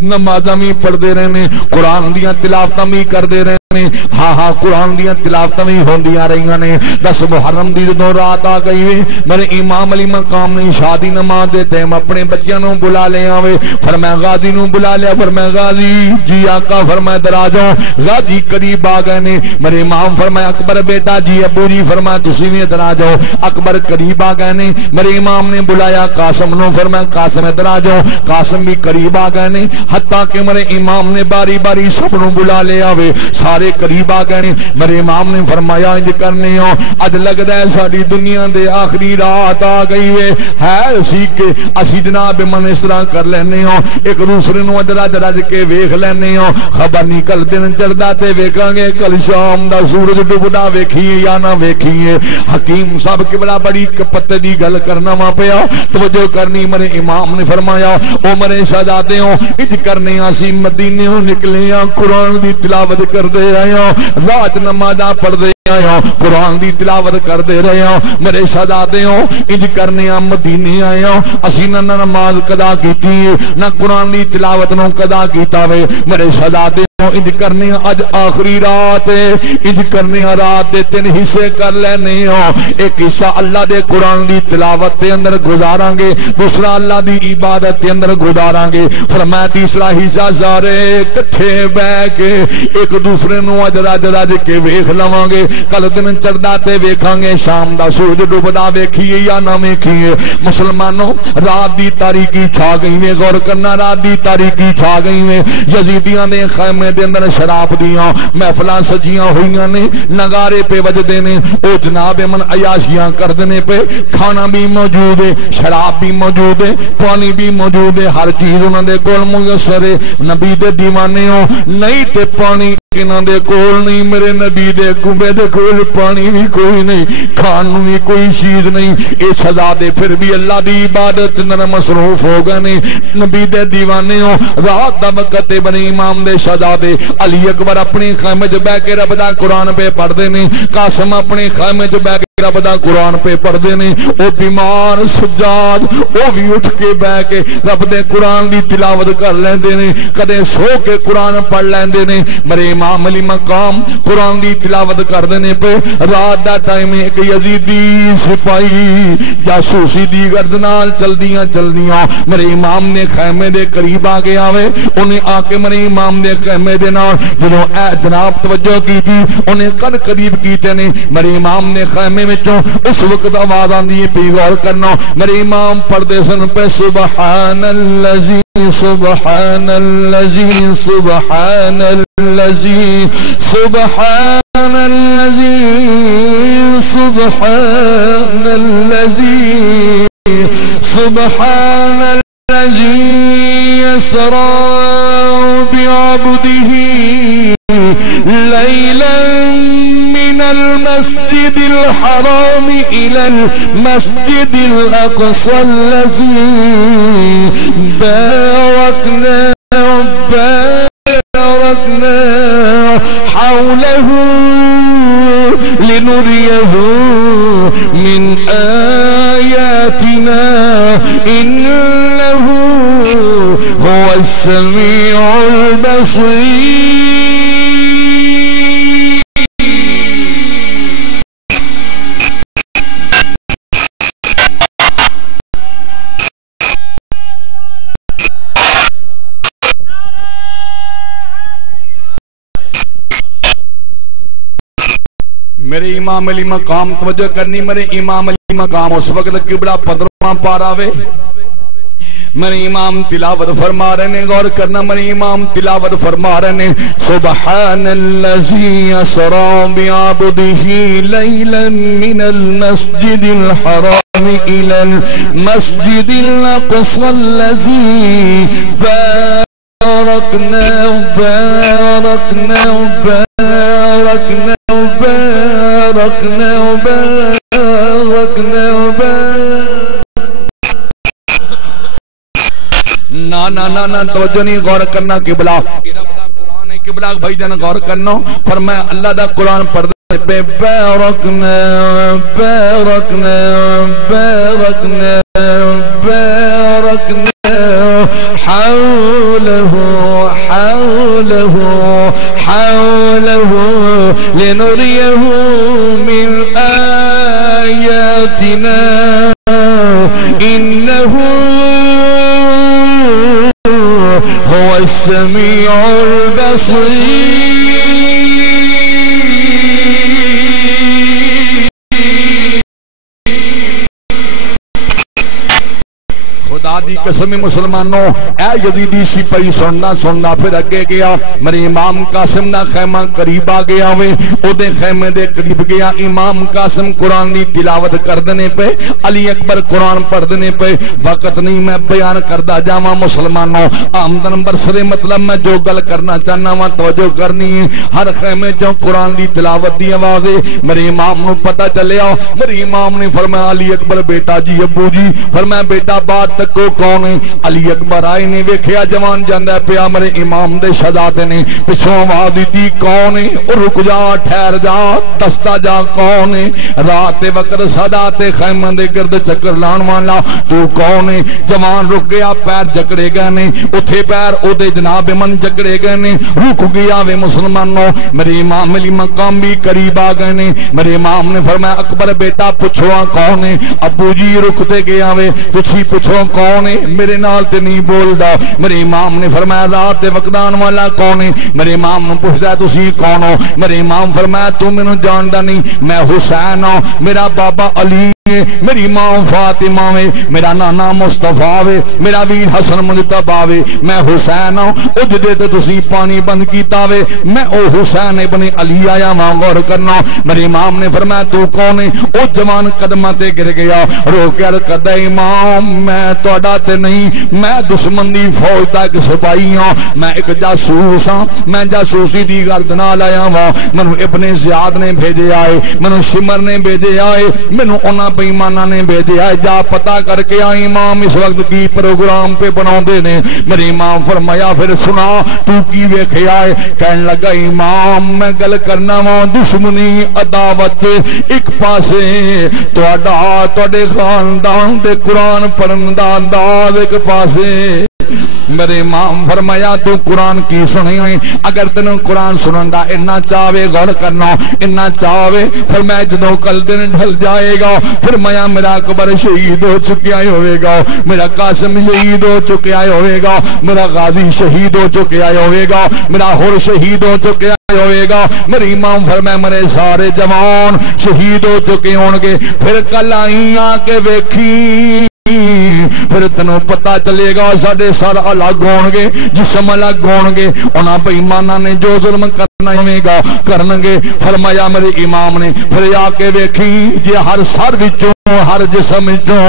نمازاں بھی پڑھتے رہنے قرآن دیاں تلاوتاں بھی کرتے رہنے ہاں قرآن دیاں تلاوتاں بھی ہوندیاں رہیاں نے 10 محرم دی جدوں رات آ گئی وے میرے امام علی مقام نے شادی نماز دے ٹائم اپنے بچیاں نوں بلا لیا وے فرمایا غازی نوں بلا لیا فرمایا غازی جی آقا فرمایا ادھر آ جاؤ غازی قریب آ گئے نے میرے امام فرمایا اکبر بیٹا جی ابو جی فرمایا تسی بھی ادھر آ جاؤ اکبر قریب آ گئے نے میرے امام نے بلایا قاسم نوں فرمایا قاسم ادھر آ جاؤ قاسم بھی قریب آ گئے نے حتیٰ کہ میرے امام نے باری باری سب نوں بلا لیا وے سارے قریب آ گئے میرے امام نے فرمایا انج کرنے ہو اج لگدا ہے ساری دنیا دے آخری رات آ گئی ہے اسی کہ اسی جناب من اس طرح کر لینے ہو ایک دوسرے نوں ادرا درج کے ویکھ لینے ہو خبر نہیں کل دن چڑھدا تے ویکھاں گے کل شام دا سورج ڈوبدا ویکھیے یا نہ ویکھیے حکیم صاحب کی بڑا بڑی پتے دی گل کرنا وا پیا توجہ کرنی میرے امام نے فرمایا او میرے شہزادے ہو اج کرنے اسی مدینے ہوں نکلے ہاں قرآن دی تلاوت کردے آئے رات نمازاں پڑھدے آیا قرآن دی تلاوت کردے رہے ہوں میرے شہزادے ہوں انج کرنے ہاں مدینے آئے ہوں اسی نہ نماز قضا کیتی نہ قرآن دی تلاوت نوں قضا کیتا وے میرے شہزادے انج کرنے اج آخری رات انج کرنے رات دے 3 حصے کر لینے ہوں ایک حصہ اللہ دے قرآن دی تلاوت دے اندر گزاراں گے دوسرا اللہ دی عبادت دے اندر گزاراں گے فرمایا تیسرا حصہ سارے کٹھے بیٹھ کے ایک دوسرے نوں اجرا رج کے ویکھ لواں گے کل دن چڑھدا تے ویکھاں گے شام دا سورج ڈوبدا ویکھیے یا نہ ویکھیے مسلمانوں رات دی تاریکی چھا گئی وے غور کرنا رات دی تاریکی چھا گئی وے یزیدیاں دے خیمے دے اندر شراب دیاں محفلاں سجیاں ہوئیاں نے نگارے پہ وجدے نے او جناب من عیاشیاں کردنے پہ کھانا بھی موجود ہے شراب بھی موجود ہے پانی بھی موجود ہے ہر چیز انہاں دے کول میسر ہے نبی دے دیوانے ہو نہیں تے پانی انہاں دے کول نہیں میرے نبی دے کنبے دے کول پانی بھی کوئی نہیں کھان بھی کوئی چیز نہیں اے سزا دے پھر بھی اللہ دی عبادت اندر مصروف ہو گئے نے نبی دے دیوانے ہو رات دا وقت بنی امام دے شہزادے علی اکبر اپنی خیمے جو بیٹھ کے رب دا قرآن پہ پڑھدے نے قاسم اپنی خیمے جو بیٹھ کے رب دا قرآن پہ پڑھدے نے او بیمار سجاد او بھی اٹھ کے بیٹھ کے رب دے قرآن دی تلاوت کر لیندے نے کدے سو کے قرآن پڑھ لیندے نے میرے امام علی مقام قرآن دی تلاوت کردے نے پہ رات دا ٹائم ایک یزیدی سپاہی جاسوسی دی گردنال چلدیاں میرے امام نے خیمے دے قریب آ گیا ہوئے انہیں آ کے میرے امام دے خیمے دے نال جنہوں اے جناب توجہ کی تھی انہیں قریب کیتے نے میرے امام نے خیمے میں چوں اس وقت آواز آندی پی غور کرنا میرے امام پردے سن پہ سبحان اللذی سبحان اللذی سبحان اللذی سبحان اللذی سبحان اللذی سبحان اللذی اسرا بعبده ليلا من المسجد الحرام إلى المسجد الأقصى الذي باركنا حوله لنريه من آياتنا إنه هو السميع البصير میرے امام علی مقام توجہ کرنی میرے امام علی مقام اس وقت قبلہ 15واں پارا وے میرے امام تلاوت فرما رہے ہیں غور کرنا میرے امام تلاوت فرما رہے ہیں سبحان اللذی اسرا بعبده لیلا من المسجد الحرام الى المسجد الاقصى الذي باركنا نا توجہ نہیں غور کرنا قبلہ قبلہ بھائی جان غور کرنا فرمایا اللہ دا قرآن پڑھنے پہ بارکنا باركنا حوله حوله حوله لنريه من آياتنا إنه هو السميع البصير. خدا دی قسم مسلمانوں اے یزیدی سپاہی سننا پھر اگے گیا. میرے امام قاسم دا خیمہ قریب آ گیا وے. او دے خیمے دے قریب گیا. امام قاسم قرآن دی تلاوت کر دینے پہ, علی اکبر قرآن پڑھ دینے پہ. وقت نہیں میں بیان کردہ جاواں مسلمانوں. آمدن برسرے مطلب میں جو گل کرنا چاہنا وا توجہ کرنی ہے. ہر خیمے چوں قرآن دی تلاوت دی آوازیں میرے امام نو پتہ چلیا. میرے امام نے فرمایا علی اکبر بیٹا جی ابو جی. فرمایا بیٹا بات تک کو کون ہے؟ علی اکبر آئے نے ویکھیا جوان جاندا پیا. میرے امام دے شہزادے نے پچھوں آواز دتی کون ہے؟ رک جا ٹھہر جا دستا جا کون ہے؟ رات وقت صدا تے خیمے دے گرد چکر لان والا تو کون ہے؟ جوان رک گیا. پیر جکڑے گئے نے اوتھے پیر او دے جناب من جکڑے گئے نے. رک گیا وے مسلمانوں. میرے امام علی مقام بھی قریب آ گئے نے. میرے امام نے فرمایا اکبر بیٹا پوچھو کون ہے؟ ابو جی رکتے گیا وے تسی پوچھو کون ہے؟ میرے نال تے نہیں بولدا. میرے امام نے فرمایا رات دے وقدان والا کون ہے؟ میرے امام نے پوچھدا تسی کون ہو؟ میرے امام فرمایا تو مینوں جاندا نہیں, میں حسین ہوں, میرا بابا علی, میری ماں فاطمہ وے, میرا نانا مصطفیٰ وے, میرا ویر حسن مجتبی وے, میں حسین ہوں. او جدے تے تسی پانی بند کیتا وے میں او حسین ابن علی آیا وہاں غور کرنا. میرے امام نے فرمایا تو کون ہے؟ او جوان قدماں تے گر گیا رو کے عرض کردا امام میں تہاڈا تے نہیں, میں دشمن دی فوج دا ایک سپاہی ہاں, میں ایک جاسوس ہاں, میں جاسوسی دی گرد نال آیا وا. مینوں ابن زیاد نے بھیجے آئے, مینوں شمر نے بھیجے آئے, مینوں انہاں بےایمانہ نے بھیجے آئے. جا پتہ کر کے آ امام اس وقت کی پروگرام پہ بناؤندے نے. میرے امام فرمایا پھر سنا تو کی ویکھیا ہے؟ کہن لگا امام میں گل کرنا وا دشمنی عداوت ایک پاسے تہاڈے خاندان دے قرآن پڑھن دا انداز ایک پاسے. میرے امام فرمایا تو قرآن کی سنی ہوئی؟ اگر تینوں قرآن سنن دا اتنا چاہے غور کرنا اتنا چاہے فرمایا جدوں کل دن ڈھل جائے گا فرمایا میرا اکبر شہید ہو چکیا ہوئے گا, میرا قاسم شہید ہو چکیا ہوئے گا, میرا غازی شہید ہو چکیا ہوئے گا, میرا ہور شہید ہو چکیا ہوئے گا. میرے امام فرمایا میرے سارے جوان شہید ہو چکے ہون گے. پھر کل آئی آ کے ویکھی پھر تینوں پتہ چلے گا ساڈے سر الگ ہون گے, جسم الگ ہون گے. انہاں بے ایماناں نے جو ظلم کرنا ہوئے گا کرن گے. فرمایا میرے امام نے پھر آ کے ویکھی جی ہر سر وچوں ہر جسم وچوں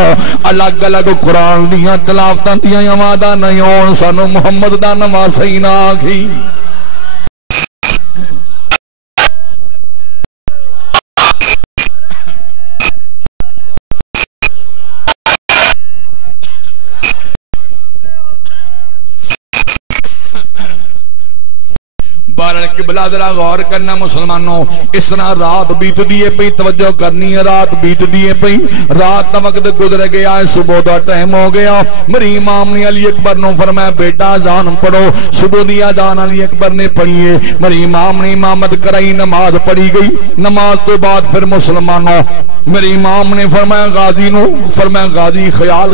الگ الگ قرآن دیاں تلاوتاں دیاں آوازاں نہیں ہون سانوں محمد دا نام صحیح نہ آکھی. قبلہ ذرا غور کرنا مسلمانوں. اس طرح رات بیت دیئے پئی, توجہ کرنی ہے, رات بیت دیئے پئی, رات کا وقت گزر گیا ہے, صبح دا ٹائم ہو گیا. میری امام نے علی اکبر نو فرمایا بیٹا اذان پڑھو. صبح دی اذان علی اکبر نے پڑھی ہے. میری امام نے امامت کرائی, نماز پڑھی گئی. نماز تو بعد پھر مسلمانوں میری امام نے فرمایا غازی نو فرمایا غازی خیال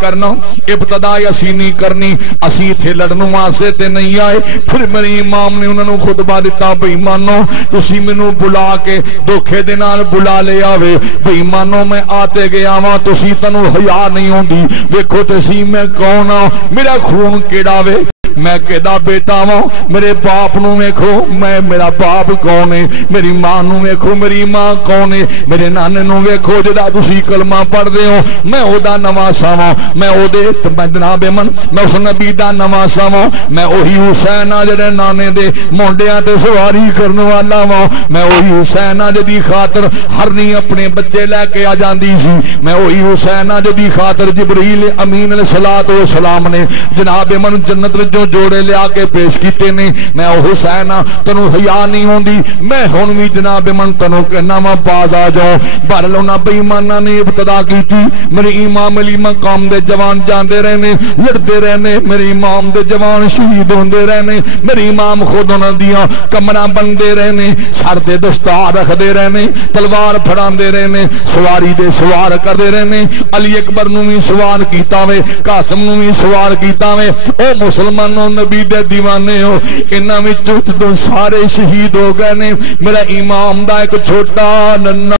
کرنا ابتدا اسی نہیں کرنی, اسی تھے لڑن واسطے تے نہیں آئے. پھر میرے امام نے انہوں نے خطبہ دیتا بے ایمانو تسی مینوں بلا کے دھوکھے دے نال بلا لے آوے. بے ایمانو میں آتے گیا وا تسی تانوں حیا نہیں ہوندی. ویکھو تسی میں کون ہاں, میرا خون کیڑا وے, میں کہدا بیٹا وا. میرے باپ نو ویکھو میں میرا باپ کون ہے, میری ماں نو ویکھو میری ماں کون ہے, میرے نانے نو ویکھو جدا تسی کلمہ پڑھ دے ہو میں او دا نواسا وا, میں او دے جناب من میں اس نبی دا نواسا وا, میں اوہی حسین آ جڑے نانے دے مونڈیاں تے سواری کرن والا وا, میں اوہی حسین آ جدی خاطر ہرنی اپنے بچے لے کے آ جاندی سی, میں اوہی حسین آ جدی خاطر جبرائیل امین علیہ الصلوۃ والسلام نے جناب من جنت وچوں جوڑے لیا کے پیش کیتے نے میں حسین تینوں حیا نہیں ہوندی میں ہن وی جناب من تینوں کہنا وا باز آ جاؤ بہرحال انہاں بے ایماناں نے ابتدا کیتی میرے امام علی مقام دے جوان جاندے رہنے لڑدے رہنے میرے امام دے جوان شہید ہوندے رہنے میرے امام خود انہاں دیاں کمراں بندے رہنے سر تے دستار رکھدے رہنے تلوار پھڑاندے رہنے سواری دے سوار کردے رہنے علی اکبر نو وی سوار کیتا وے قاسم نو وی سوار کیتا وے او مسلمانوں نبی دے دیوانے ہو انہاں وچوں جدوں سارے شہید ہو گئے نے میرا امام دا ایک چھوٹا ننا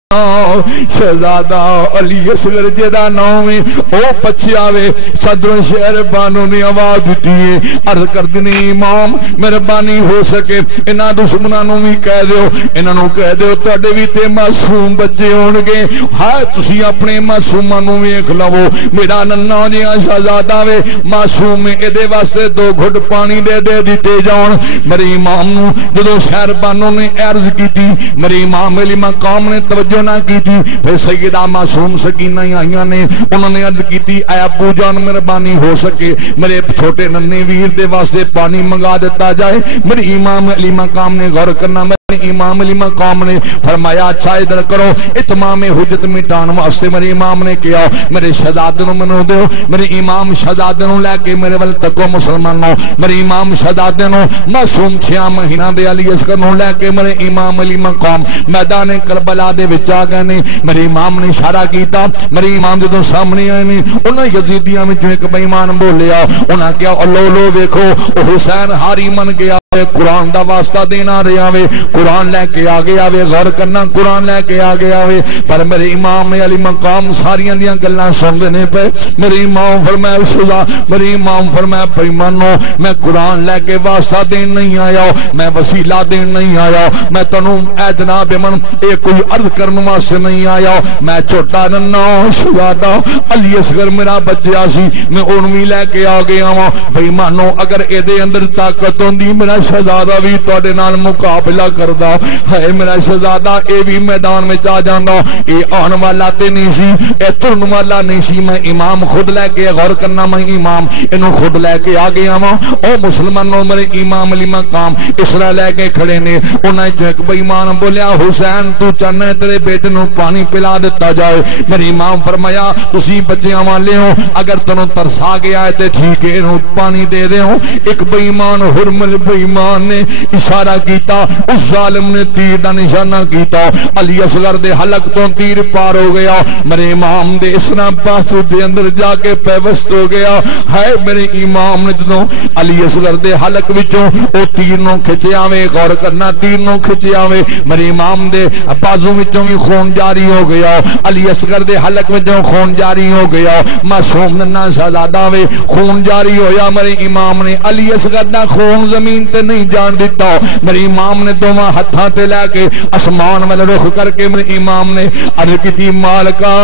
شہزادہ علی اصغر جدا نام ہے او پچھیا وے صدر شہر بانو نے آواز دیتی ہے عرض کر دینے امام مہربانی ہو سکے انہاں دشمنانوں بھی کہہ دیو انہاں کہہ دیو تواڈے وی تے معصوم بچے ہون گے ہاں تسی اپنے معصومانوں ویکھ لو میرا ننا جیاں شہزادہ وے معصوم اے دے واسطے دو گھٹ پانی دے دتے جان میرے امام نو جدوں شہر بانو نے عرض کیتی میرے امام علی مقام نے توجہ نہ کی تھی پھر سیدہ معصوم سکینہ آئیاں نے انہوں نے عرض کی تھی اے ابو جان مہربانی ہو سکے میرے چھوٹے ننے ویر دے واسطے پانی منگا دیتا جائے میرے امام علی مقام نے غور کرنا امام علی مقام نے فرمایا اچھا ادھر کرو اتمام حجت مٹان واسطے میرے امام نے کیا میرے شہزادے نو منو دیو میرے امام شہزادے نو لے کے میرے ول تکو مسلمانوں میرے امام شہزادے نو معصوم 6 مہینہ دے علی اصغر نو لے کے میرے امام علی مقام میدان کربلا دے وچ آ گئے نے میرے امام نے اشارہ کیتا میرے امام جدوں سامنے آئے نے انہاں یزیدیاں وچوں ایک بے ایمان بولیا انہاں کیا لو لو ویکھو او حسین ہاری من گیا قرآن دا واسطہ دینا رہا وے قرآن لے کے آگے آوے غور کرنا قرآن لے کے آگے آوے پر میرے امام علی مقام ساریاں دیاں گلاں سن دینے پہ میرے امام فرمایا شجاع میرے امام فرمایا پیمانو میں قرآن لے کے واسطہ دین نہیں آیا میں وسیلہ دین نہیں آیا میں تنوں اے جناب من اے کوئی عرض کرنے واسطے نہیں آیا میں چھوٹا ننا شہزادہ علی اصغر میرا بچہ سی میں اونوی لے کے آگے آواں پیمانو اگر اے دے اندر طاقت ہوندی میرا شہزادہ بھی تواڈے نال مقابلہ کردا ہے میرا شہزادہ اے بھی میدان میں آ جاندا اے آن والا تے نہیں سی اے ترن والا نہیں سی میں امام خود لے کے غور کرنا میں امام انہوں خود لے کے آ گیا وا او مسلمانوں میرے امام علی مقام اسرا لے کے کھڑے نے انہاں جو ایک بے ایمان بولیا حسین تو چاہنا تیرے بیٹے نو پانی پلا دیتا جائے میرے امام فرمایا تسی بچیاں والے ہو اگر تنوں ترس آ گیا ہے تے ٹھیک ہے انہوں پانی دے دے ہو ایک بے ایمان حرمل بے ایمان نے اشارہ کیتا اس ظالم نے تیر دا نشانہ کیتا علی اصغر دے حلق تو تیر پار ہو گیا میرے امام دے اسنا باسو دے اندر جا کے پیوست ہو گیا ہے میرے امام نے جدوں علی اصغر دے حلق وچوں او تیر نو کھچیا وے غور کرنا تیر نو کھچیا وے میرے امام دے بازو وچوں بھی خون جاری ہو گیا علی اصغر دے حلق وچوں خون جاری ہو گیا معصوم ننا شہزادہ وے خون جاری ہویا میرے امام نے علی اصغر دا خون زمین تے نہیں جان دیتا میرے امام نے دوواں ہتھاں تے لے کے آسمان والے رخ کر کے میرے امام نے عرض کی مالکا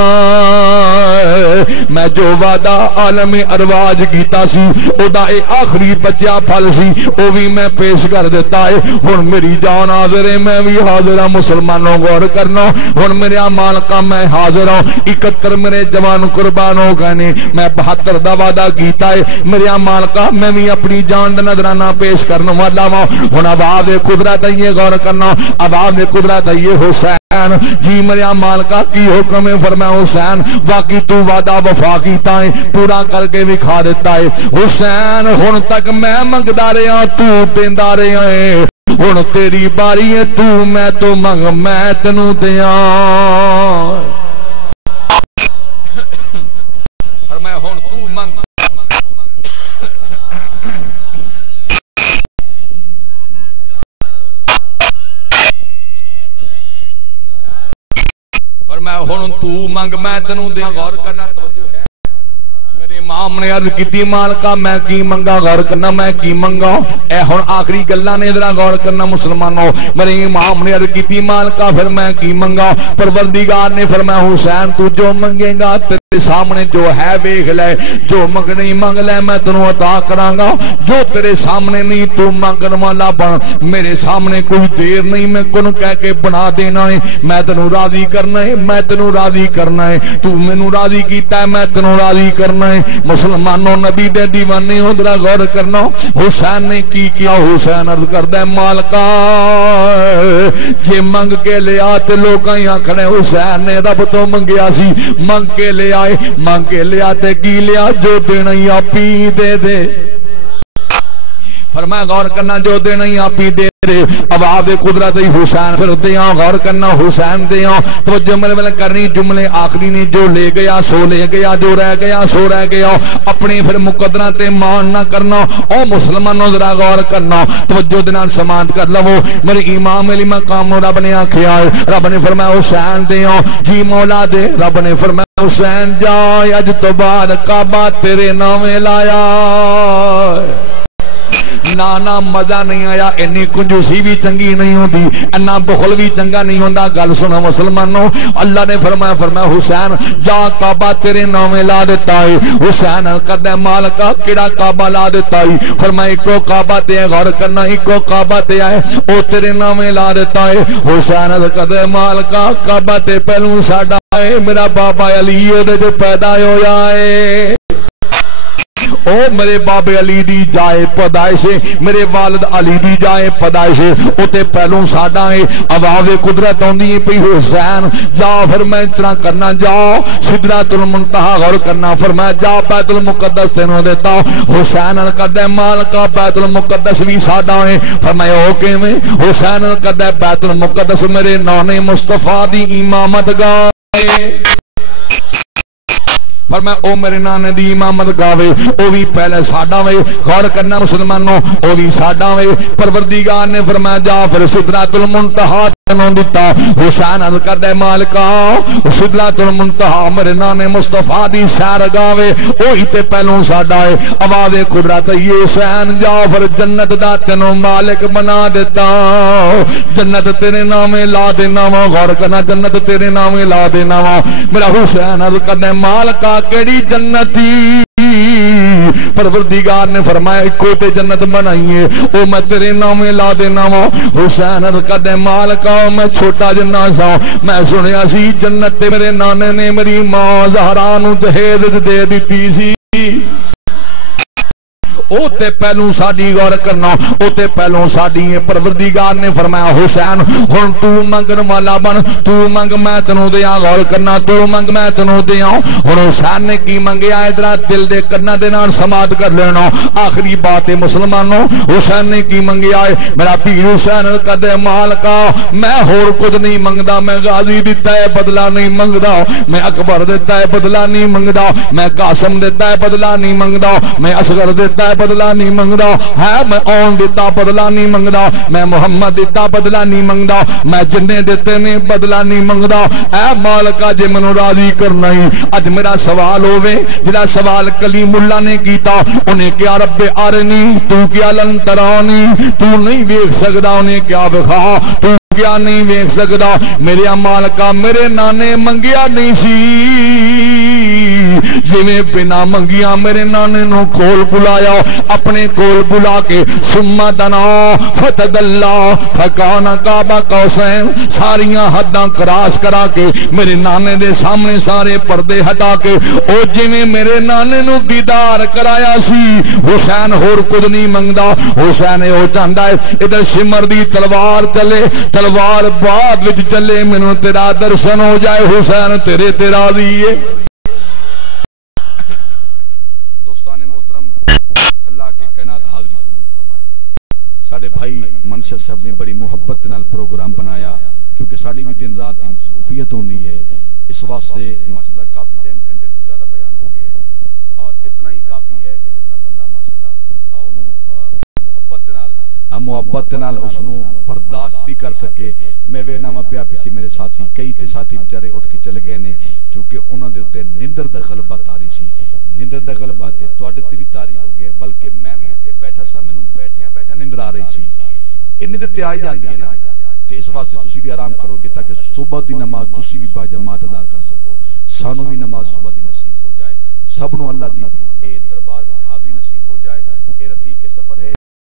میں جو وعدہ عالم ارواج کیتا سی او دا اے آخری بچہ پھل سی او بھی میں پیش کر دیتا ہے ہن میری جان حاضر ہے میں بھی حاضر ہوں مسلمانوں غور کرنا ہن میرے مالکا میں حاضر ہوں 71 میرے جوان قربان ہو گئے نے میں 72 دا وعدہ کیتا ہے میرے مالکا میں بھی اپنی جان دا نذرانہ پیش کرنے والا ہوں ہن آواز قدرت یہ غور کرنا آواز قدرت یہ حسین جی میرے مالکا کی حکم ہے فرمایا حسین واقعی تو وعدہ وفا کیتا ہے پورا کر کے دکھا دیتا ہے حسین ہن تک میں منگدا رہا تو دیندا رہا ہے ہن تیری باری ہے تو میں تو منگ میں تینوں دیاں فرمایا ہن تو منگ فرمایا ہن تو منگ میں تینوں دیاں غور کرنا توجہ ہے میرے امام نے عرض کیتی مالکا میں کی منگا غور کرنا میں کی منگا اے ہن آخری گلاں نے ذرا غور کرنا مسلمانوں میرے امام نے عرض کیتی مالکا پھر میں کی منگا پروردگار نے فرمایا حسین تو جو منگے گا سامنے جو ہے ویکھ لے جو منگنی منگ لے میں تینوں عطا کراں گا جو تیرے سامنے نہیں تو منگن والا بن میرے سامنے کوئی دیر نہیں میں کن کہہ کے بنا دینا ہے میں تینوں راضی کرنا ہے میں تینوں راضی کرنا ہے تو مینوں راضی کیتا ہے میں تینوں راضی کرنا ہے مسلمانوں نبی دے دیوانے ہو ذرا غور کرنا حسین نے کی کیا حسین عرض کردا ہے مالکا جے منگ کے لیا تے لوکاں آکھنے حسین نے رب تو منگیا سی منگ کے لیا مانگ کے لیا تے کی لیا جو دینا ہی آپی دے دے فرمایا غور کرنا جو دینا ہی آپی دے دے آواز قدرت حسین پھر دیاں غور کرنا حسین دیاں تو جملے کرنی جملے آخری نے جو لے گیا سو لے گیا جو رہ گیا سو رہ گیا اپنی پھر مقدرہ تے مان نہ کرنا او مسلمانوں ذرا غور کرنا توجہ دنان سماعت کر لو میرے امام علی مقام رب نے آکھیا رب نے فرمایا حسین دیاں جی مولا دے رب نے فرمایا حسین جا اج تو بعد کعبہ تیرے نامے لایا نانا مزہ نہیں آیا انی کنجوسی بھی چنگی نہیں ہوندی انا بخل بھی چنگا نہیں ہوندا گل سنو مسلمانوں اللہ نے فرمایا حسین جا کعبہ تیرے نامے لا دیتا ہے حسین کہدا مالکا کیڑا کعبہ لا دیتا ہے فرمایا ایکو کعبہ تے غور کرنا ایکو کعبہ تے آئے او تیرے نامے لا دیتا ہے حسین کہدا مالکا کعبہ تے پہلو ساڈا ہے میرا بابا علی او دے پیدا ہویا ہے او میرے باب علی دی جائے پیدائش میرے والد علی دی جائے پیدائش او تے پہلوں ساڈا ہے آواز قدرت ہوندی ہے پئی حسین جا پھر میں اتنا کرنا جا سدرۃ المنتہا غور کرنا فرمایا جا بیت المقدس تینوں دیتا حسین کہدا مالکا بیت المقدس بھی ساڈا ہے فرمایا او کیویں حسین کہدا بیت المقدس میرے نانے مصطفی دی امامت گاہ فرمایا او میرے نانے دی امامت گاوے او بھی پہلے ساڈا وے غور کرنا مسلمانوں او بھی ساڈا وے پروردگار نے فرمایا جا پھر سدرۃ المنتہا تینوں دتا حسین عرض کردا مالکا سدرۃ المنتہا میرے نانے مصطفی دی سیر گاوے اوہی تے پہلوں ساڈا ہے آواز قدرت یہ حسین جا پھر جنت دا تینوں مالک بنا دیتا جنت تیرے نامے لا دینا وا غور کرنا جنت تیرے نامے لا دینا وا میرا حسین عرض کردا مالکا کیڑی جنتی پروردگار نے فرمایا ایکو تے جنت بنائی ہے او میں تیرے نامے لا دینا وا حسین کہدا مالکا میں چھوٹا جنا سا میں سنیا سی جنت تے میرے نانے نے میری ماں زہرا نوں دہیج دے دتی سی او تے پہلوں ساڈی غور کرنا او تے پہلوں ساڈی ہے پروردگار نے فرمایا حسین ہن تو منگن والا بن تو منگ میں تینوں دیاں غور کرنا تو منگ میں تینوں دیاں ہن حسین نے کی منگیا ادھر دل دے کنا دے نال سماعت کر لینا آخری بات ہے مسلمانوں حسین نے کی منگیا ہے میرا پیر حسین کہدا مالکا میں ہور کچھ نہیں منگدا میں غازی دتا ہے بدلہ نہیں منگدا میں اکبر دتا ہے بدلہ نہیں منگدا میں قاسم دتا ہے بدلہ نہیں منگدا میں اصغر دتا ہے بدلہ نہیں منگدا ہے میں اون دیتا بدلہ نہیں منگدا میں محمد دیتا بدلہ نہیں منگدا میں جننے دیتے نے بدلہ نہیں منگدا اے مالکا جے منو راضی کرنا ہی اج میرا سوال ہووے جڑا سوال کلیم اللہ نے کیتا انہیں کیا رب ارنی تو کیا لن ترانی تو نہیں ویکھ سکدا انہیں کیا وکھا تو کیا نہیں ویکھ سکدا میرے مالکا میرے نانے منگیا نہیں سی جویں بنا منگیاں میرے نانے نو کول بلایا اپنے کول بلا کے ثم دنا فتدلا فکان کعبہ قوسین ساریاں حداں کراس کرا کے میرے نانے دے سامنے سارے پردے ہٹا کے او جویں میرے نانے نو دیدار کرایا سی حسین ہور کچھ نہیں منگدا حسین او چاہندا ہے ادھر سمر دی تلوار چلے تلوار بعد وچ چلے مینوں تیرا درشن ہو جائے حسین تیرے تے راضی ہے ساڑھے بھائی منشد صاحب نے بڑی محبت نال پروگرام بنایا چونکہ ساڑھی بھی دن رات کی مصروفیت ہوندی ہے اس واسطے مسئلہ کافی ٹائم گھنٹے تو زیادہ بیان ہو گئے اور اتنا ہی کافی ہے کہ جتنا بندہ ماشاءاللہ انہوں محبت نال اس نوں برداشت بھی کر سکے میں وے نامہ پیا پیچھے میرے ساتھی کئی تے ساتھی بیچارے اٹھ کے چل گئے نے چونکہ انہوں دے اوتے نیندر دا غلبہ تاری سی نیندر دا غلبہ تے تواڈے تے بھی تاری ہو گئے بلکہ میں بھی تے بیٹھا سا مینوں بیٹھیاں بیٹھا نیندر آ رہی سی انہی تے تے آئی جاندی ہے نا تے اس واسطے تسی بھی آرام کرو گے تاکہ صبح دی نماز تسی بھی با جماعت ادا کر سکو سانو بھی نماز صبح دی نصیب سب نو اللہ دی